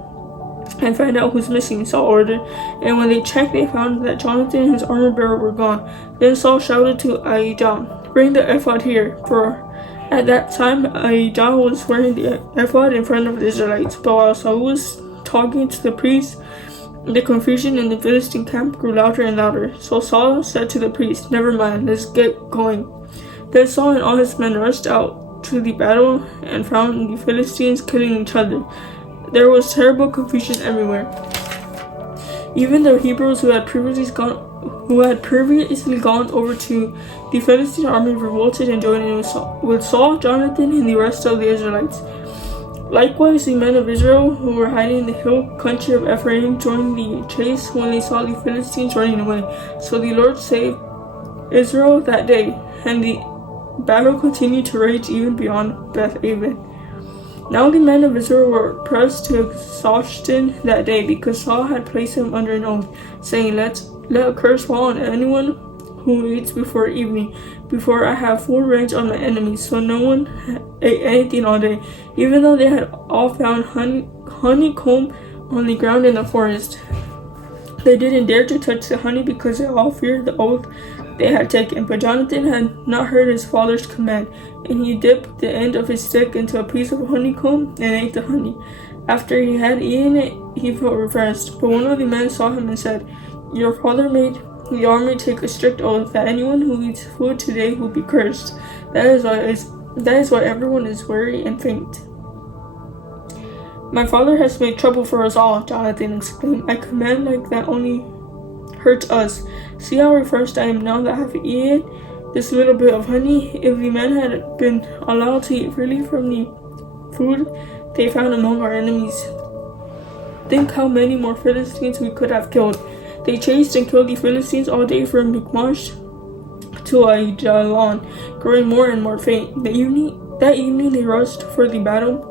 and find out who's missing," Saul ordered. And when they checked, they found that Jonathan and his armor-bearer were gone. Then Saul shouted to Ahijah, "Bring the ephod here," for at that time Ahijah was wearing the ephod in front of the Israelites. But while Saul was talking to the priest, the confusion in the Philistine camp grew louder and louder. So Saul said to the priest, "Never mind, let's get going." Then Saul and all his men rushed out to the battle and found the Philistines killing each other. There was terrible confusion everywhere. Even the Hebrews who had previously who had previously gone over to the Philistine army, revolted and joined in with Saul, Jonathan, and the rest of the Israelites. Likewise, the men of Israel who were hiding in the hill country of Ephraim joined the chase when they saw the Philistines running away. So the Lord saved Israel that day, and the battle continued to rage even beyond Beth-aven. Now the men of Israel were pressed to exhaustion that day, because Saul had placed them under an oath, saying, Let a curse fall on anyone who eats before evening, before I have full range on my enemies. So no one ate anything all day, even though they had all found honeycomb on the ground in the forest. They didn't dare to touch the honey because they all feared the oath they had taken. But Jonathan had not heard his father's command, and he dipped the end of his stick into a piece of honeycomb and ate the honey. After he had eaten it, he felt refreshed. But one of the men saw him and said, Your father made the army take a strict oath that anyone who eats food today will be cursed. That is why everyone is weary and faint. My father has made trouble for us all, Jonathan exclaimed. A command like that only hurts us. See how refreshed I am now that I have eaten this little bit of honey. If the men had been allowed to eat freely from the food they found among our enemies, think how many more Philistines we could have killed. They chased and killed the Philistines all day from Michmash to Aijalon, growing more and more faint. That evening they rushed for the battle,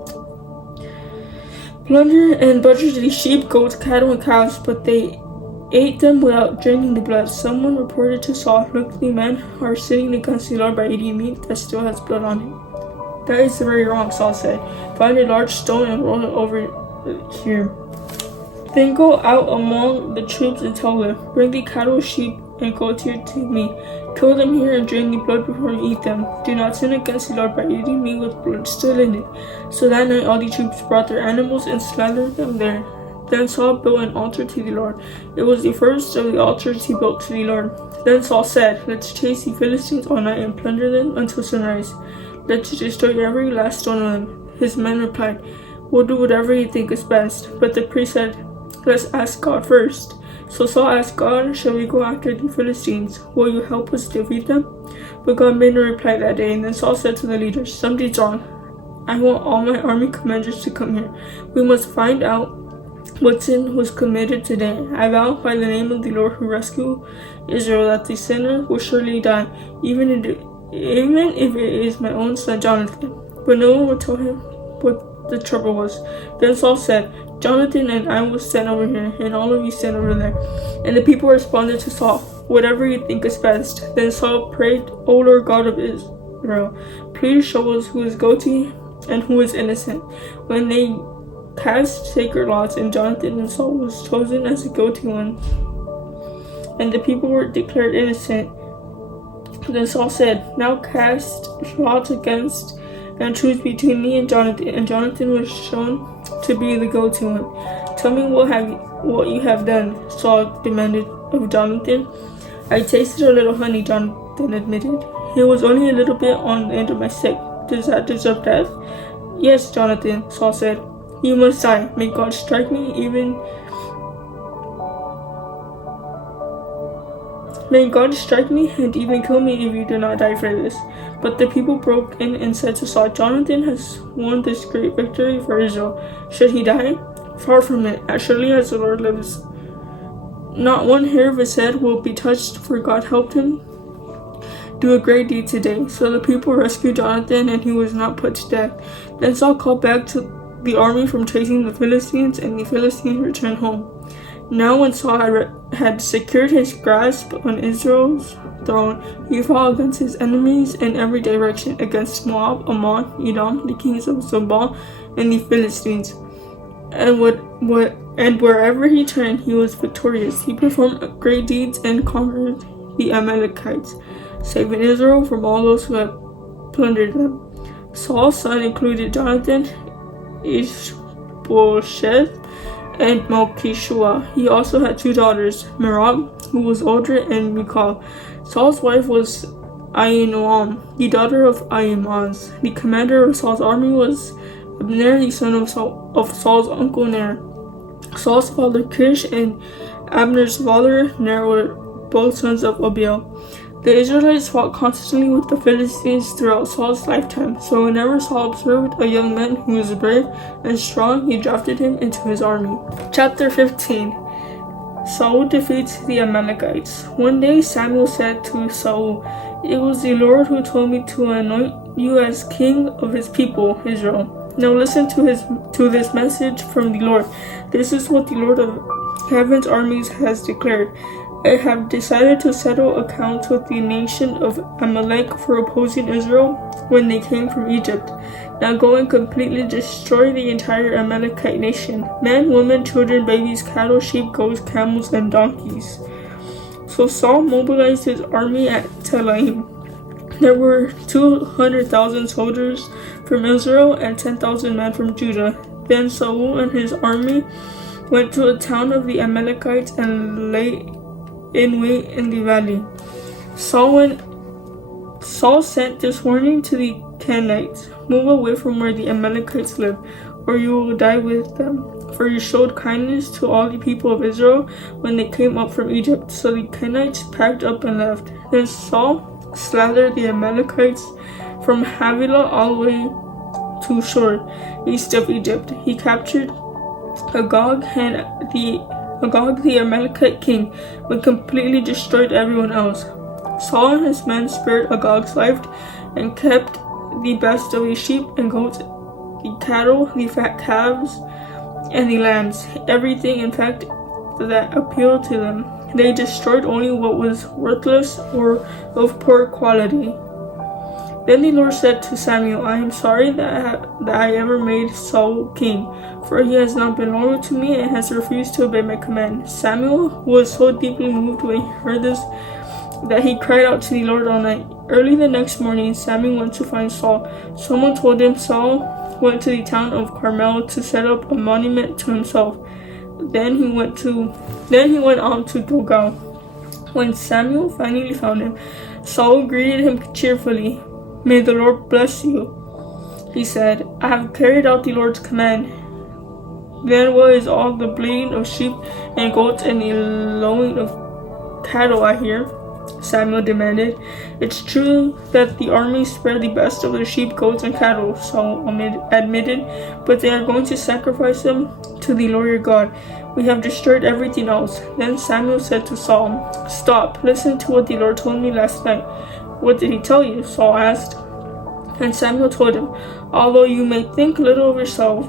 plundered and butchered the sheep, goats, cattle, and cows, but they ate them without draining the blood. Someone reported to Saul, Look, the men are sitting against the Lord by eating meat that still has blood on it. That is very wrong, Saul said. Find a large stone and roll it over here. Then go out among the troops and tell them, Bring the cattle, sheep, and goats here to me. Kill them here and drain the blood before you eat them. Do not sin against the Lord by eating meat with blood still in it. So that night all the troops brought their animals and slaughtered them there. Then Saul built an altar to the Lord. It was the first of the altars he built to the Lord. Then Saul said, Let's chase the Philistines all night and plunder them until sunrise. Let's destroy every last one of them. His men replied, We'll do whatever you think is best. But the priest said, Let's ask God first. So Saul asked God, Shall we go after the Philistines? Will you help us defeat them? But God made no reply that day. And then Saul said to the leaders, Something's wrong. I want all my army commanders to come here. We must find out what sin was committed today. I vow by the name of the Lord who rescued Israel that the sinner will surely die, even if it is my own son Jonathan. But no one would tell him what the trouble was. Then Saul said, Jonathan and I will stand over here, and all of you stand over there. And the people responded to Saul, Whatever you think is best. Then Saul prayed, O Lord God of Israel, please show us who is guilty and who is innocent. When they cast sacred lots, and Jonathan and Saul was chosen as the guilty one, and the people were declared innocent. Then Saul said, Now cast lots against and choose between me and Jonathan. And Jonathan was shown to be the guilty one. Tell me what you have done, Saul demanded of Jonathan. I tasted a little honey, Jonathan admitted. It was only a little bit on the end of my stick. Does that deserve death? Yes, Jonathan, Saul said. You must die. May God strike me and even kill me if you do not die for this. But the people broke in and said to Saul, Jonathan has won this great victory for Israel. Should he die? Far from it. As surely as the Lord lives, not one hair of his head will be touched, for God helped him do a great deed today. So the people rescued Jonathan, and he was not put to death. Then Saul called back to the army from chasing the Philistines, and the Philistines returned home. Now when Saul had secured his grasp on Israel's throne, he fought against his enemies in every direction, against Moab, Ammon, Edom, the kings of Zobah, and the Philistines. And wherever he turned, he was victorious. He performed great deeds and conquered the Amalekites, saving Israel from all those who had plundered them. Saul's son included Jonathan, Ishbosheth, and Malchishua. He also had two daughters, Merab, who was older, and Michal. Saul's wife was Ahinoam, the daughter of Ahimaaz. The commander of Saul's army was Abner, the son of Saul's uncle Ner. Saul's father Kish and Abner's father Ner were both sons of Abiel. The Israelites fought constantly with the Philistines throughout Saul's lifetime, so whenever Saul observed a young man who was brave and strong, he drafted him into his army. Chapter 15. Saul defeats the Amalekites. One day Samuel said to Saul, "It was the Lord who told me to anoint you as king of his people, Israel. Now listen to this message from the Lord. This is what the Lord of heaven's armies has declared. I have decided to settle accounts with the nation of Amalek for opposing Israel when they came from Egypt. Now go and completely destroy the entire Amalekite nation. Men, women, children, babies, cattle, sheep, goats, camels, and donkeys." So Saul mobilized his army at Telaim. There were 200,000 soldiers from Israel and 10,000 men from Judah. Then Saul and his army went to a town of the Amalekites and lay in wait in the valley. Saul sent this warning to the Canaanites: "Move away from where the Amalekites live, or you will die with them. For you showed kindness to all the people of Israel when they came up from Egypt." So the Canaanites packed up and left. Then Saul slaughtered the Amalekites from Havilah all the way to Shur, east of Egypt. He captured Agag the Amalekite king, but completely destroyed everyone else. Saul and his men spared Agag's life and kept the best of the sheep and goats, the cattle, the fat calves, and the lambs, everything in fact that appealed to them. They destroyed only what was worthless or of poor quality. Then the Lord said to Samuel, "I am sorry that I ever made Saul king, for he has not been loyal to me and has refused to obey my command." Samuel was so deeply moved when he heard this that he cried out to the Lord all night. Early the next morning, Samuel went to find Saul. Someone told him Saul went to the town of Carmel to set up a monument to himself. Then he went on to Gilgal. When Samuel finally found him, Saul greeted him cheerfully. "May the Lord bless you," he said. "I have carried out the Lord's command." "Then what is all the bleating of sheep and goats and the lowing of cattle I hear?" Samuel demanded. "It's true that the army spared the best of the sheep, goats, and cattle," Saul admitted, "but they are going to sacrifice them to the Lord your God. We have destroyed everything else." Then Samuel said to Saul, "Stop, listen to what the Lord told me last night." "What did he tell you?" Saul asked. And Samuel told him, "Although you may think little of yourself,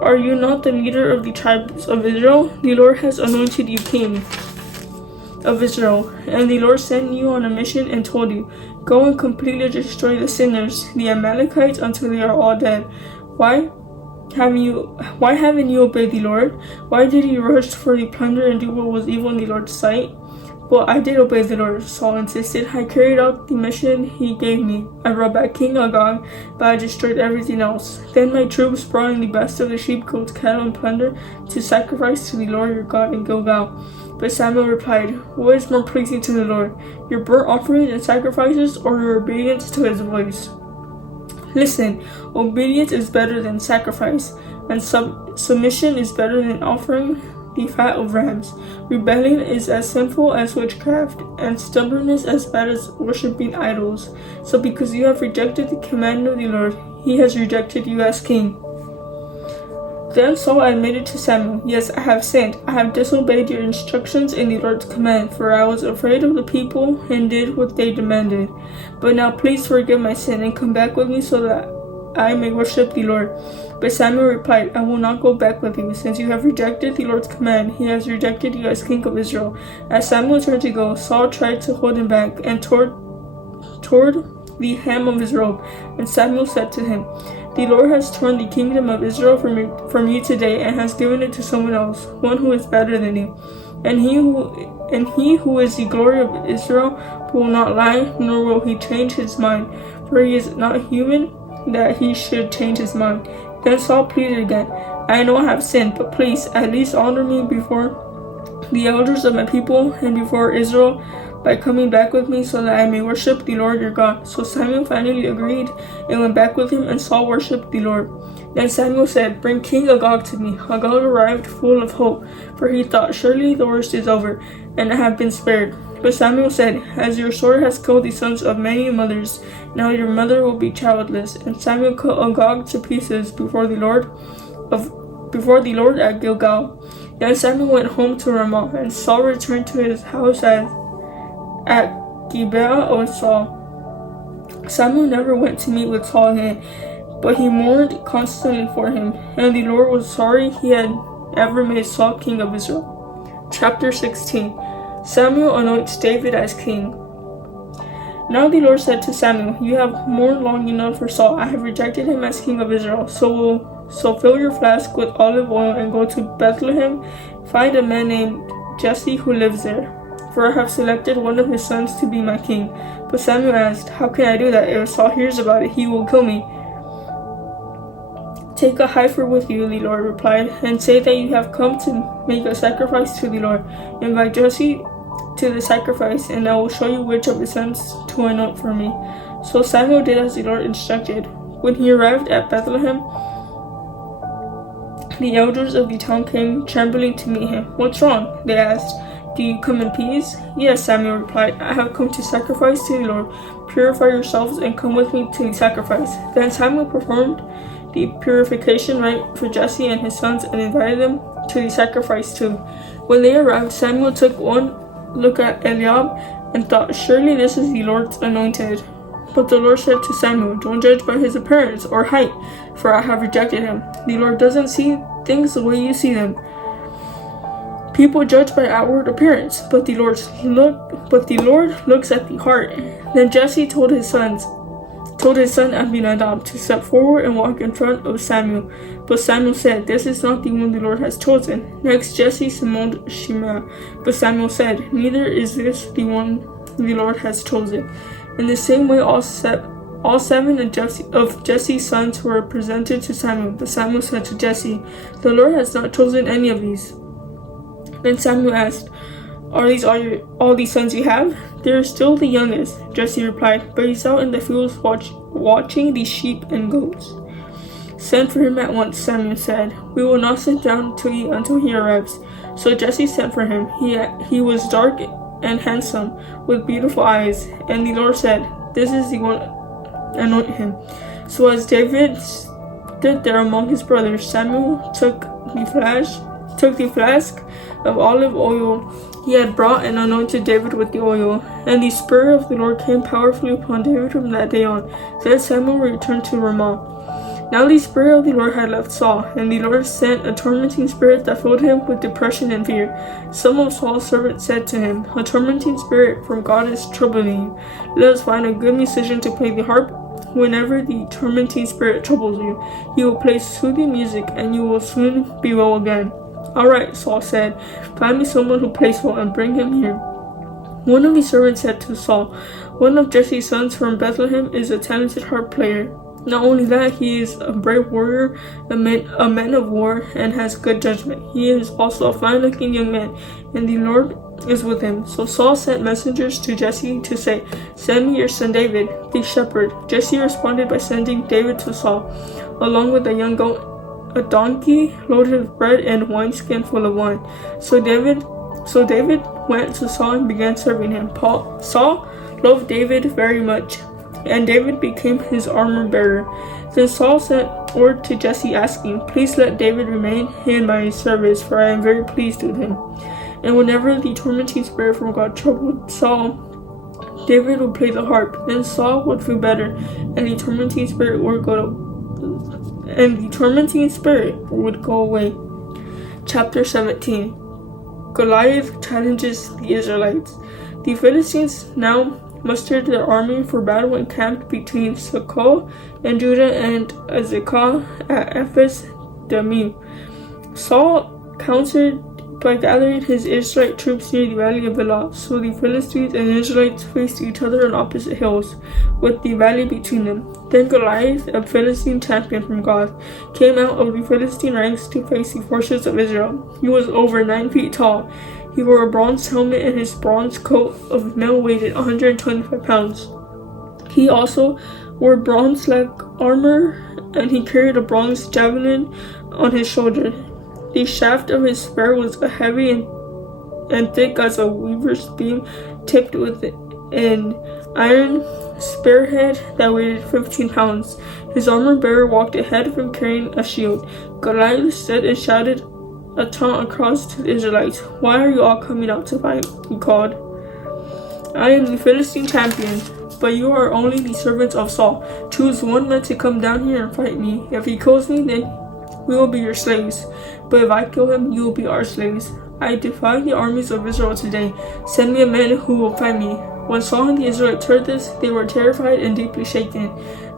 are you not the leader of the tribes of Israel? The Lord has anointed you king of Israel, and the Lord sent you on a mission and told you, 'Go and completely destroy the sinners, the Amalekites, until they are all dead.' Why haven't you obeyed the Lord? Why did you rush for the plunder and do what was evil in the Lord's sight?" "Well, I did obey the Lord," Saul insisted. "I carried out the mission he gave me. I brought back King Agag, but I destroyed everything else. Then my troops brought in the best of the sheep, goats, cattle, and plunder to sacrifice to the Lord your God in Gilgal." But Samuel replied, "What is more pleasing to the Lord, your burnt offerings and sacrifices, or your obedience to his voice? Listen, obedience is better than sacrifice, and submission is better than offering the fat of rams. Rebellion is as sinful as witchcraft, and stubbornness as bad as worshipping idols. So because you have rejected the command of the Lord, he has rejected you as king." Then Saul admitted to Samuel, "Yes, I have sinned. I have disobeyed your instructions in the Lord's command, for I was afraid of the people and did what they demanded. But now please forgive my sin and come back with me so that I may worship the Lord." But Samuel replied, "I will not go back with you. Since you have rejected the Lord's command, he has rejected you as king of Israel." As Samuel turned to go, Saul tried to hold him back and toward the hem of his robe. And Samuel said to him, "The Lord has torn the kingdom of Israel from you today and has given it to someone else, one who is better than you. And he who is the glory of Israel will not lie, nor will he change his mind, for he is not human that he should change his mind." Then Saul pleaded again, "I know I have sinned, but please at least honor me before the elders of my people and before Israel, by coming back with me so that I may worship the Lord your God." So Samuel finally agreed and went back with him, and Saul worshipped the Lord. Then Samuel said, "Bring King Agag to me." Agag arrived full of hope, for he thought, "Surely the worst is over, and I have been spared." But Samuel said, "As your sword has killed the sons of many mothers, now your mother will be childless." And Samuel cut Agag to pieces before the Lord at Gilgal. Then Samuel went home to Ramah, and Saul returned to his house at Gibeah of Saul. Samuel never went to meet with Saul again, but he mourned constantly for him, and the Lord was sorry he had ever made Saul king of Israel. Chapter 16. Samuel anoints David as king. Now the Lord said to Samuel, "You have mourned long enough for Saul. I have rejected him as king of Israel. So fill your flask with olive oil and go to Bethlehem. Find a man named Jesse who lives there, for I have selected one of his sons to be my king." But Samuel asked, "How can I do that? If Saul hears about it, he will kill me." "Take a heifer with you," the Lord replied, "and say that you have come to make a sacrifice to the Lord. Invite Jesse to the sacrifice, and I will show you which of his sons to anoint for me." So Samuel did as the Lord instructed. When he arrived at Bethlehem, the elders of the town came trembling to meet him. "What's wrong?" they asked. "Do you come in peace?" "Yes," Samuel replied. "I have come to sacrifice to the Lord. Purify yourselves and come with me to the sacrifice." Then Samuel performed the purification rite for Jesse and his sons and invited them to the sacrifice too. When they arrived, Samuel took one look at Eliab and thought, "Surely this is the Lord's anointed." But the Lord said to Samuel, "Don't judge by his appearance or height, for I have rejected him." The Lord doesn't see things the way you see them. People judge by outward appearance, but the Lord looks at the heart. Then Jesse told his son Abinadab to step forward and walk in front of Samuel. But Samuel said, "This is not the one the Lord has chosen." Next Jesse summoned Shimei. But Samuel said, "Neither is this the one the Lord has chosen." In the same way, all seven of Jesse's sons were presented to Samuel. But Samuel said to Jesse, "The Lord has not chosen any of these." Then Samuel asked, "Are these all the sons you have?" "They are still the youngest," Jesse replied, "but he's out in the fields watching the sheep and goats." "Send for him at once," Samuel said. "We will not sit down to eat until he arrives." So Jesse sent for him. He was dark and handsome, with beautiful eyes. And the Lord said, "This is the one, anoint him." So as David stood there among his brothers, Samuel took the flask of olive oil he had brought and anointed David with the oil. And the Spirit of the Lord came powerfully upon David from that day on. Then Samuel returned to Ramah. Now the Spirit of the Lord had left Saul, and the Lord sent a tormenting spirit that filled him with depression and fear. Some of Saul's servants said to him, "A tormenting spirit from God is troubling you. Let us find a good musician to play the harp. Whenever the tormenting spirit troubles you, he will play soothing music, and you will soon be well again." "All right," Saul said, "find me someone who plays well and bring him here." One of the servants said to Saul, "One of Jesse's sons from Bethlehem is a talented harp player. Not only that, he is a brave warrior, a man of war, and has good judgment. He is also a fine-looking young man, and the Lord is with him." So Saul sent messengers to Jesse to say, "Send me your son David, the shepherd." Jesse responded by sending David to Saul, along with a young goat, a donkey loaded with bread, and a wineskin full of wine. So David went to Saul and began serving him. Saul loved David very much, and David became his armor bearer. Then Saul sent word to Jesse asking, "Please let David remain in my service, for I am very pleased with him." And whenever the tormenting spirit from God troubled Saul, David would play the harp. Then Saul would feel better, and the tormenting spirit would go away. Chapter 17. Goliath challenges the Israelites. The Philistines now mustered their army for battle and camped between Succoth and Judah and Azekah at Ephes Dammim. Saul countered by gathering his Israelite troops near the valley of Elah. So the Philistines and Israelites faced each other on opposite hills, with the valley between them. Then Goliath, a Philistine champion from Gath, came out of the Philistine ranks to face the forces of Israel. He was over 9 feet tall. He wore a bronze helmet, and his bronze coat of mail weighed 125 pounds. He also wore bronze-like armor, and he carried a bronze javelin on his shoulder. The shaft of his spear was heavy and thick as a weaver's beam, tipped with an iron spearhead that weighed 15 pounds. His armor-bearer walked ahead of him carrying a shield. Goliath stood and shouted a taunt across to the Israelites. "Why are you all coming out to fight?" he called. "I am the Philistine champion, but you are only the servants of Saul. Choose one man to come down here and fight me. If he kills me, then we will be your slaves. But if I kill him, you will be our slaves. I defy the armies of Israel today. Send me a man who will fight me." When Saul and the Israelites heard this, they were terrified and deeply shaken.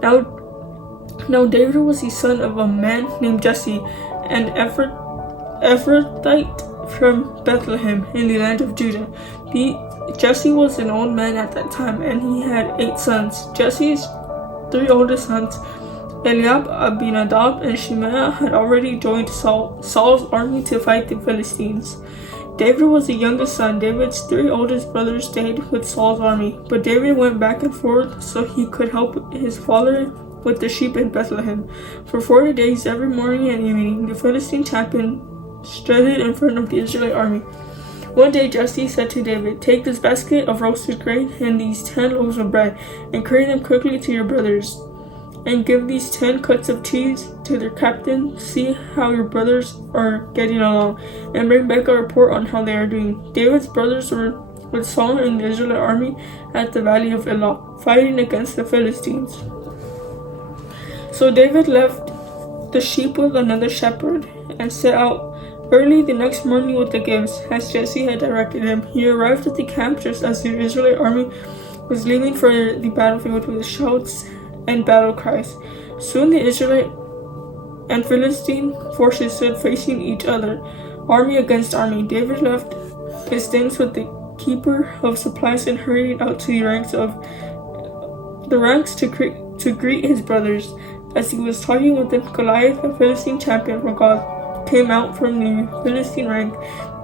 Now David was the son of a man named Jesse, an Ephrathite from Bethlehem in the land of Judah. Jesse was an old man at that time, and he had 8 sons. Jesse's 3 oldest sons, Eliab, Abinadab, and Shimea, had already joined Saul's army to fight the Philistines. David was the youngest son. David's 3 oldest brothers stayed with Saul's army, but David went back and forth so he could help his father with the sheep in Bethlehem. For 40 days, every morning and evening, the Philistine champion strutted in front of the Israelite army. One day Jesse said to David, "Take this basket of roasted grain and these 10 loaves of bread, and carry them quickly to your brothers. And give these 10 cuts of cheese to their captain. See how your brothers are getting along, and bring back a report on how they are doing." David's brothers were with Saul and the Israelite army at the valley of Elah, fighting against the Philistines. So David left the sheep with another shepherd and set out early the next morning with the gifts, as Jesse had directed him. He arrived at the camp just as the Israelite army was leaving for the battlefield with shouts and battle cries. Soon the Israelite and Philistine forces stood facing each other, army against army. David left his things with the keeper of supplies and hurried out to the ranks to greet his brothers. As he was talking with them, Goliath, the Philistine champion from God, came out from the Philistine rank.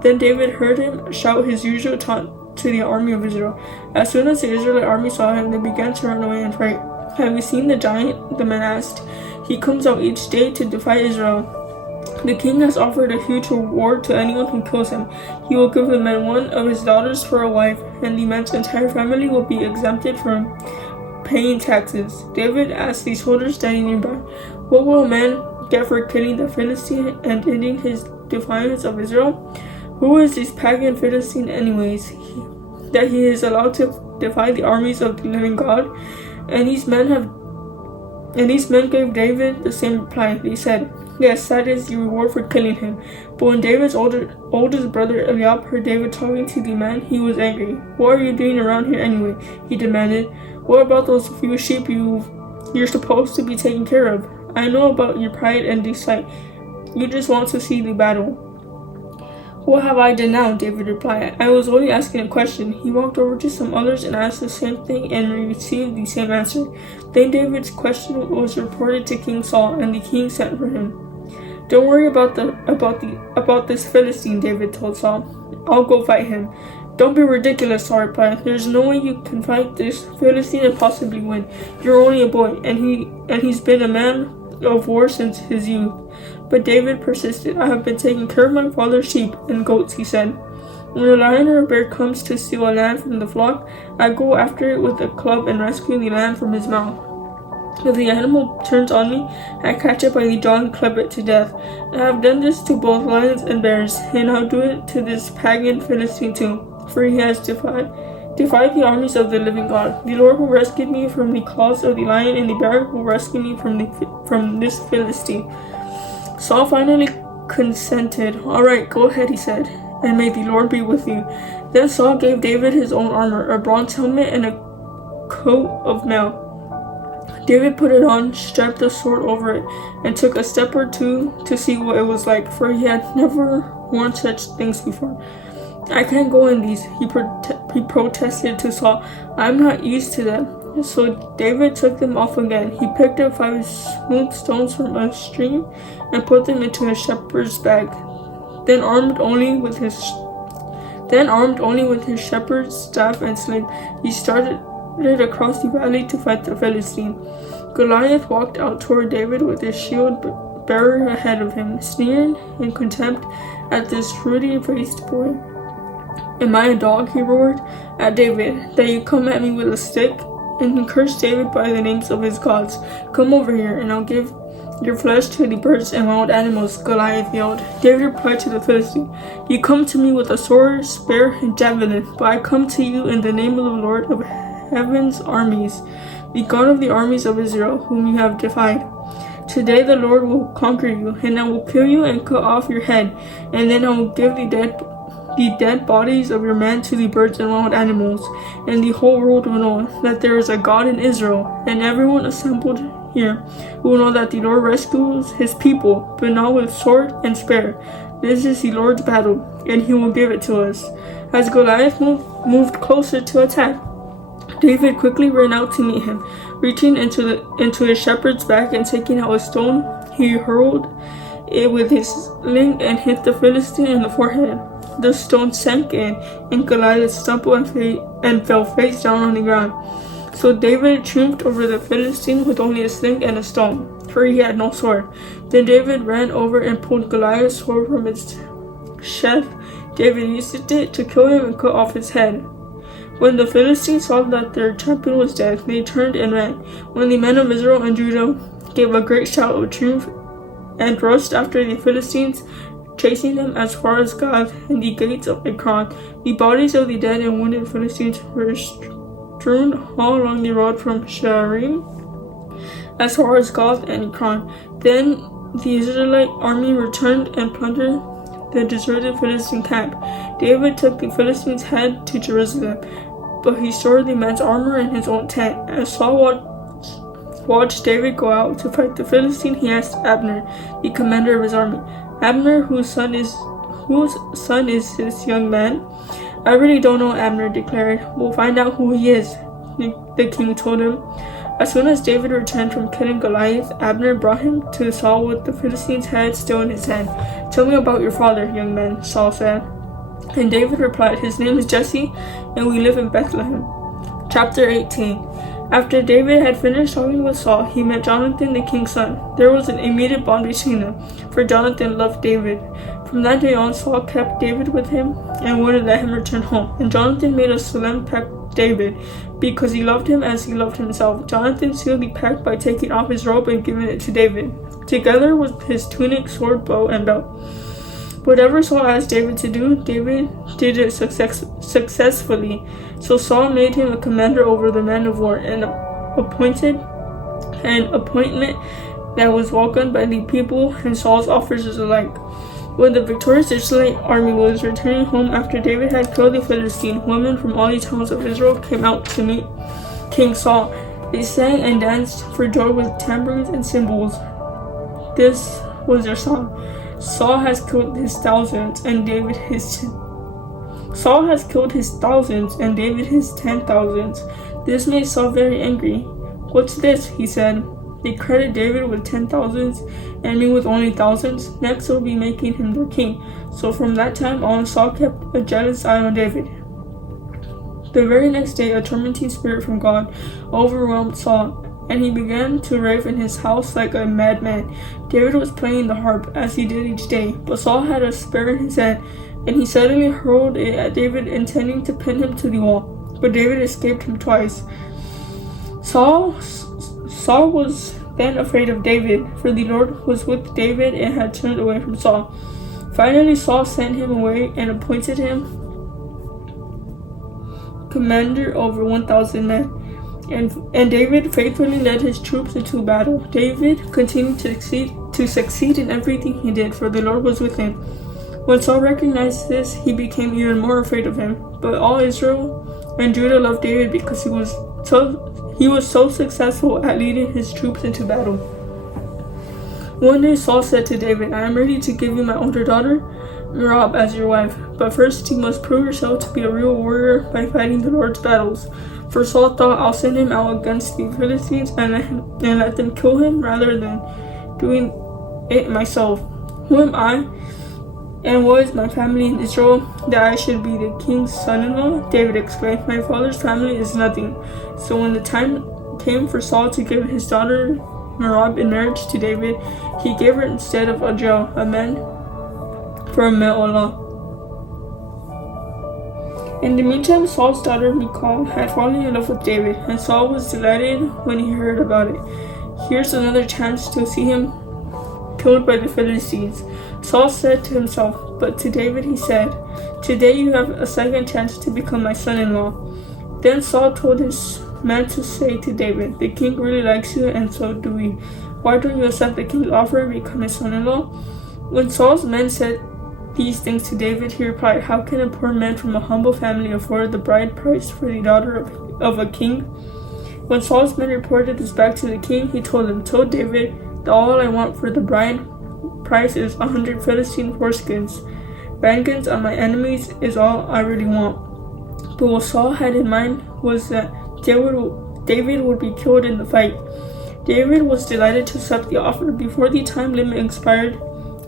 Then David heard him shout his usual taunt to the army of Israel. As soon as the Israelite army saw him, they began to run away in fright. "Have you seen the giant?" the man asked. "He comes out each day to defy Israel. The king has offered a huge reward to anyone who kills him. He will give the man one of his daughters for a wife, and the man's entire family will be exempted from paying taxes." David asked the soldiers standing nearby, "What will a man get for killing the Philistine and ending his defiance of Israel? Who is this pagan Philistine anyways, that he is allowed to defy the armies of the living God?" And these men gave David the same reply. They said, "Yes, that is the reward for killing him." But when David's oldest brother Eliab heard David talking to the man, he was angry. "What are you doing around here anyway?" he demanded. "What about those few sheep you're supposed to be taking care of? I know about your pride and deceit. You just want to see the battle." "What have I done now?" David replied. "I was only asking a question." He walked over to some others and asked the same thing and received the same answer. Then David's question was reported to King Saul, and the king sent for him. "Don't worry about this Philistine," David told Saul. "I'll go fight him." "Don't be ridiculous," Saul replied. "There's no way you can fight this Philistine and possibly win. You're only a boy, and he's been a man of war since his youth." But David persisted. "I have been taking care of my father's sheep and goats," he said. "When a lion or a bear comes to steal a lamb from the flock, I go after it with a club and rescue the lamb from his mouth. If the animal turns on me, I catch it by the jaw and club it to death. I have done this to both lions and bears, and I'll do it to this pagan Philistine too, for he has defied the armies of the living God. The Lord who rescued me from the claws of the lion and the bear will rescue me from this Philistine." Saul finally consented. "All right, go ahead," he said, "and may the Lord be with you." Then Saul gave David his own armor, a bronze helmet and a coat of mail. David put it on, strapped a sword over it, and took a step or two to see what it was like, for he had never worn such things before. "I can't go in these," he protested to Saul. "I'm not used to them." So David took them off again. He picked up 5 smooth stones from a stream and put them into his shepherd's bag. Then, armed only with his Then, armed only with his shepherd's staff and sling, he started across the valley to fight the Philistine. Goliath walked out toward David with his shield bearer ahead of him, sneering in contempt at this ruddy-faced boy. "Am I a dog," he roared at David, "that you come at me with a stick?" And he cursed David by the names of his gods. "Come over here, and I'll give your flesh to the birds and wild animals," Goliath yelled. David replied to the Philistine, "You come to me with a sword, spear, and javelin, but I come to you in the name of the Lord of heaven's armies, the God of the armies of Israel, whom you have defied. Today the Lord will conquer you, and I will kill you and cut off your head, and then I will give the dead bodies of your men to the birds and wild animals, and the whole world will know that there is a God in Israel, and everyone assembled here will know that the Lord rescues his people, but not with sword and spear. This is the Lord's battle, and he will give it to us." As Goliath moved closer to attack, David quickly ran out to meet him. Reaching into his shepherd's bag and taking out a stone, he hurled it with his sling and hit the Philistine in the forehead. The stone sank in, and Goliath stumbled and fell face down on the ground. So David triumphed over the Philistine with only a sling and a stone, for he had no sword. Then David ran over and pulled Goliath's sword from its sheath. David used it to kill him and cut off his head. When the Philistines saw that their champion was dead, they turned and ran. When the men of Israel and Judah gave a great shout of triumph and rushed after the Philistines, chasing them as far as Gath and the gates of Ekron, the bodies of the dead and wounded Philistines were strewn all along the road from Shaaraim as far as Gath and Ekron. Then the Israelite army returned and plundered the deserted Philistine camp. David took the Philistines' head to Jerusalem, but he stored the men's armor in his own tent. As Saul watched David go out to fight the Philistine, he asked Abner, the commander of his army, "Abner, whose son is this young man?" "I really don't know," Abner declared. "We'll find out who he is," the king told him. As soon as David returned from killing Goliath, Abner brought him to Saul with the Philistine's head still in his hand. "Tell me about your father, young man," Saul said. And David replied, "His name is Jesse, and we live in Bethlehem." Chapter 18. After David had finished talking with Saul, he met Jonathan, the king's son. There was an immediate bond between them, for Jonathan loved David. From that day on, Saul kept David with him and wouldn't let him return home. And Jonathan made a solemn pact with David, because he loved him as he loved himself. Jonathan sealed the pact by taking off his robe and giving it to David, together with his tunic, sword, bow, and belt. Whatever Saul asked David to do, David did it successfully. So Saul made him a commander over the men of war, an appointment that was welcomed by the people and Saul's officers alike. When the victorious Israelite army was returning home after David had killed the Philistine, women from all the towns of Israel came out to meet King Saul. They sang and danced for joy with tambourines and cymbals. This was their song: Saul has killed his thousands, and David his 10,000s. This made Saul very angry. "What's this?" he said. "They credit David with 10,000s and me with only thousands. Next they'll be making him their king." So from that time on, Saul kept a jealous eye on David. The very next day, a tormenting spirit from God overwhelmed Saul, and he began to rave in his house like a madman. David was playing the harp, as he did each day, but Saul had a spear in his hand, and he suddenly hurled it at David, intending to pin him to the wall. But David escaped him twice. Saul was then afraid of David, for the Lord was with David and had turned away from Saul. Finally, Saul sent him away and appointed him commander over 1,000 men. And David faithfully led his troops into battle. David continued to succeed in everything he did, for the Lord was with him. When Saul recognized this, he became even more afraid of him. But all Israel and Judah loved David because he was so successful at leading his troops into battle. One day Saul said to David, "I am ready to give you my older daughter, Merab, as your wife. But first you must prove yourself to be a real warrior by fighting the Lord's battles." For Saul thought, "I'll send him out against the Philistines and let them kill him rather than doing it myself. Who am I And what is my family in Israel that I should be the king's son-in-law? David exclaimed, my father's family is nothing. So when the time came for Saul to give his daughter Merab in marriage to David, he gave her instead of Adriel, a man from Meolah. In the meantime, Saul's daughter Michal had fallen in love with David, and Saul was delighted when he heard about it. Here's another chance to see him killed by the Philistines. Saul said to himself, but to David he said, today you have a second chance to become my son-in-law. Then Saul told his men to say to David, the king really likes you, and so do we. Why don't you accept the king's offer and become his son-in-law? When Saul's men said these things to David, he replied, how can a poor man from a humble family afford the bride price for the daughter of a king? When Saul's men reported this back to the king, he told them, tell David that all I want for the bride price is 100 Philistine foreskins. Vengeance on my enemies is all I really want. But what Saul had in mind was that David would be killed in the fight. David was delighted to accept the offer. Before the time limit expired,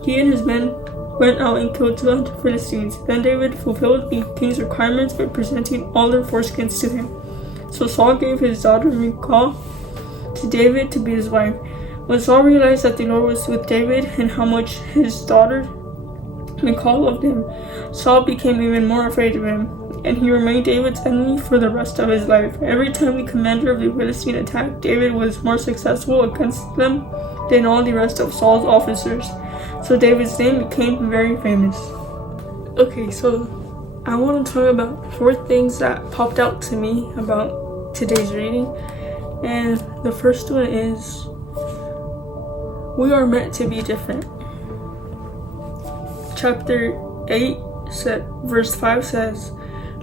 he and his men went out and killed 200 Philistines. Then David fulfilled the king's requirements by presenting all their foreskins to him. So Saul gave his daughter Michal to David to be his wife. When Saul realized that the Lord was with David and how much his daughter Michal loved him, Saul became even more afraid of him, and he remained David's enemy for the rest of his life. Every time the commander of the Philistine attacked, David was more successful against them than all the rest of Saul's officers. So David's name became very famous. Okay, so I want to talk about 4 things that popped out to me about today's reading. And the first one is, we are meant to be different. Chapter 8, verse 5 says,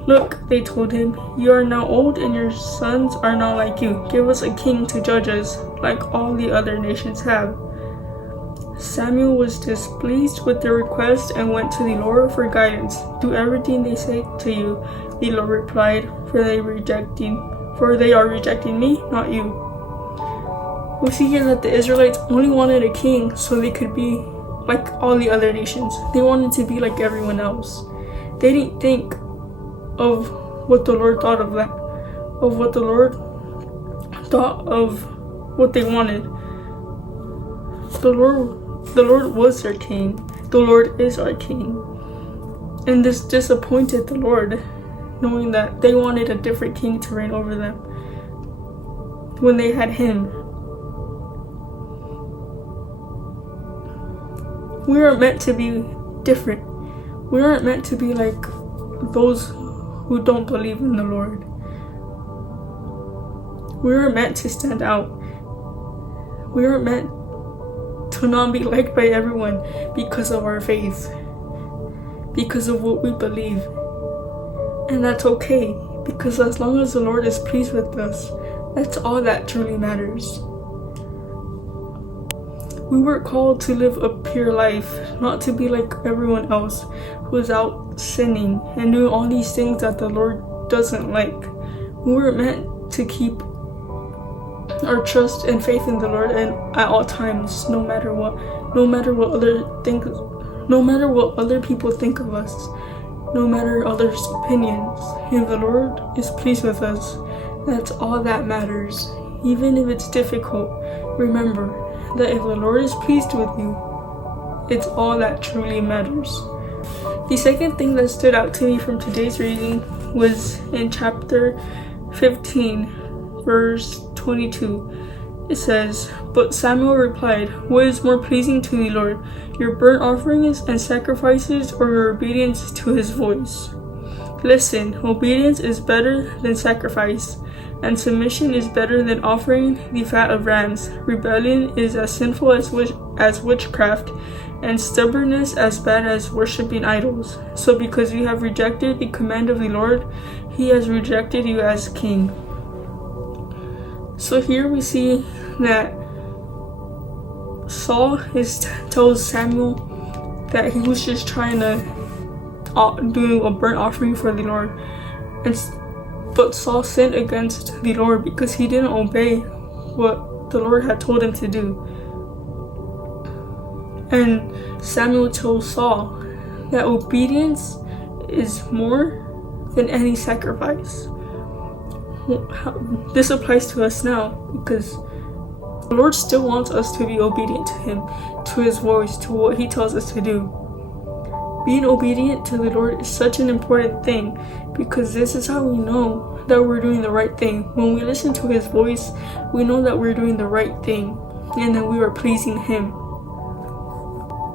look, they told him, you are now old and your sons are not like you. Give us a king to judge us, like all the other nations have. Samuel was displeased with their request and went to the Lord for guidance. Do everything they say to you, the Lord replied, for they are rejecting me, not you. We see here that the Israelites only wanted a king so they could be like all the other nations. They wanted to be like everyone else. They didn't think of what the Lord thought of that, of what the Lord thought of what they wanted. The Lord was their king. The Lord is our king. And this disappointed the Lord, knowing that they wanted a different king to reign over them when they had him. We are meant to be different. We aren't meant to be like those who don't believe in the Lord. We are meant to stand out. We are meant to not be liked by everyone because of our faith, because of what we believe. And that's okay, because as long as the Lord is pleased with us, that's all that truly matters. We were called to live a pure life, not to be like everyone else who's out sinning and doing all these things that the Lord doesn't like. We were meant to keep our trust and faith in the Lord and at all times, no matter what other people think of us, no matter others' opinions. If the Lord is pleased with us, that's all that matters. Even if it's difficult, remember that if the Lord is pleased with you, it's all that truly matters. The second thing that stood out to me from today's reading was in chapter 15, verse 22. It says, but Samuel replied, what is more pleasing to the Lord, your burnt offerings and sacrifices, or your obedience to his voice? Listen, obedience is better than sacrifice, and submission is better than offering the fat of rams. Rebellion is as sinful as witchcraft, and stubbornness as bad as worshipping idols. So because you have rejected the command of the Lord, he has rejected you as king. So here we see that Saul tells Samuel that he was just trying to do a burnt offering for the Lord, but Saul sinned against the Lord because he didn't obey what the Lord had told him to do. And Samuel told Saul that obedience is more than any sacrifice. This applies to us now because the Lord still wants us to be obedient to Him, to His voice, to what He tells us to do. Being obedient to the Lord is such an important thing because this is how we know that we're doing the right thing. When we listen to His voice, we know that we're doing the right thing and that we are pleasing Him.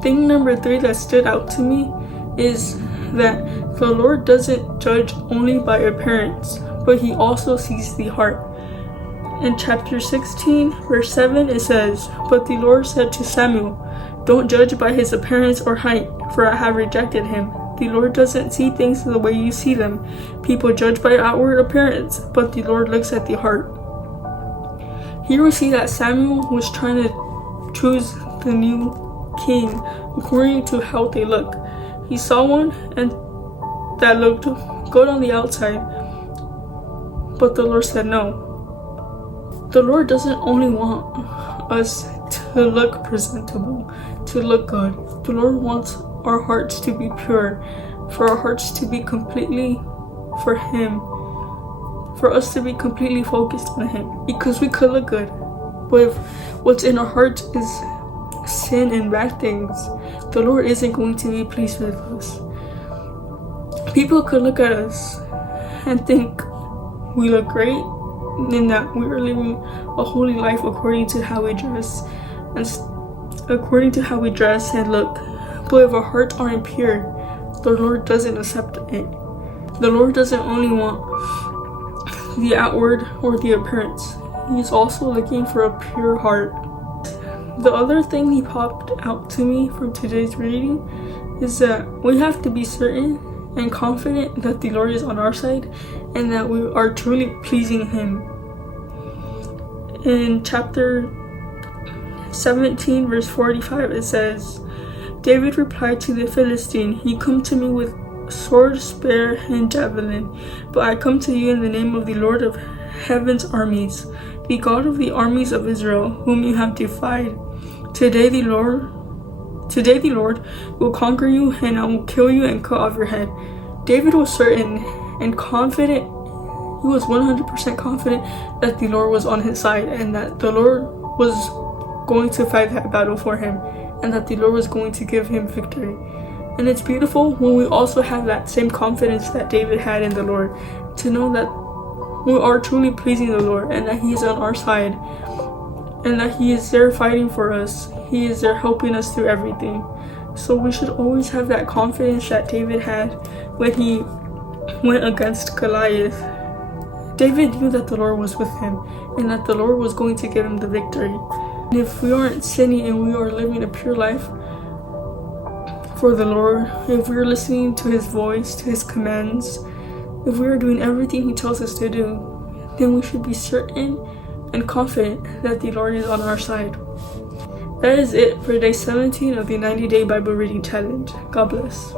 Thing number 3 that stood out to me is that the Lord doesn't judge only by appearance, but He also sees the heart. In chapter 16, verse 7, it says, "But the Lord said to Samuel, 'Don't judge by his appearance or height, for I have rejected him.' The Lord doesn't see things the way you see them. People judge by outward appearance, but the Lord looks at the heart." Here we see that Samuel was trying to choose the new king according to how they look. He saw one and that looked good on the outside, but the Lord said no. The Lord doesn't only want us to look presentable, to look good. The Lord wants our hearts to be pure, for our hearts to be completely for Him, for us to be completely focused on Him, because we could look good, but if what's in our hearts is sin and bad things, the Lord isn't going to be pleased with us. People could look at us and think we look great and that we are living a holy life according to how we dress and look. But if our hearts aren't pure, the Lord doesn't accept it. The Lord doesn't only want the outward or the appearance. He's also looking for a pure heart. The other thing He popped out to me from today's reading is that we have to be certain and confident that the Lord is on our side and that we are truly pleasing Him. In chapter 17, verse 45, it says, "David replied to the Philistine, 'You come to me with sword, spear, and javelin, but I come to you in the name of the Lord of heaven's armies, the God of the armies of Israel, whom you have defied. Today the Lord will conquer you, and I will kill you and cut off your head.'" David was certain and confident. He was 100% confident that the Lord was on his side and that the Lord was going to fight that battle for him and that the Lord was going to give him victory. And it's beautiful when we also have that same confidence that David had in the Lord, to know that we are truly pleasing the Lord and that He is on our side and that He is there fighting for us. He is there helping us through everything. So we should always have that confidence that David had when he went against Goliath. David knew that the Lord was with him and that the Lord was going to give him the victory. And if we aren't sinning and we are living a pure life for the Lord, if we're listening to His voice, to His commands, if we are doing everything He tells us to do, then we should be certain and confident that the Lord is on our side. That is it for day 17 of the 90-day Bible reading challenge. God bless.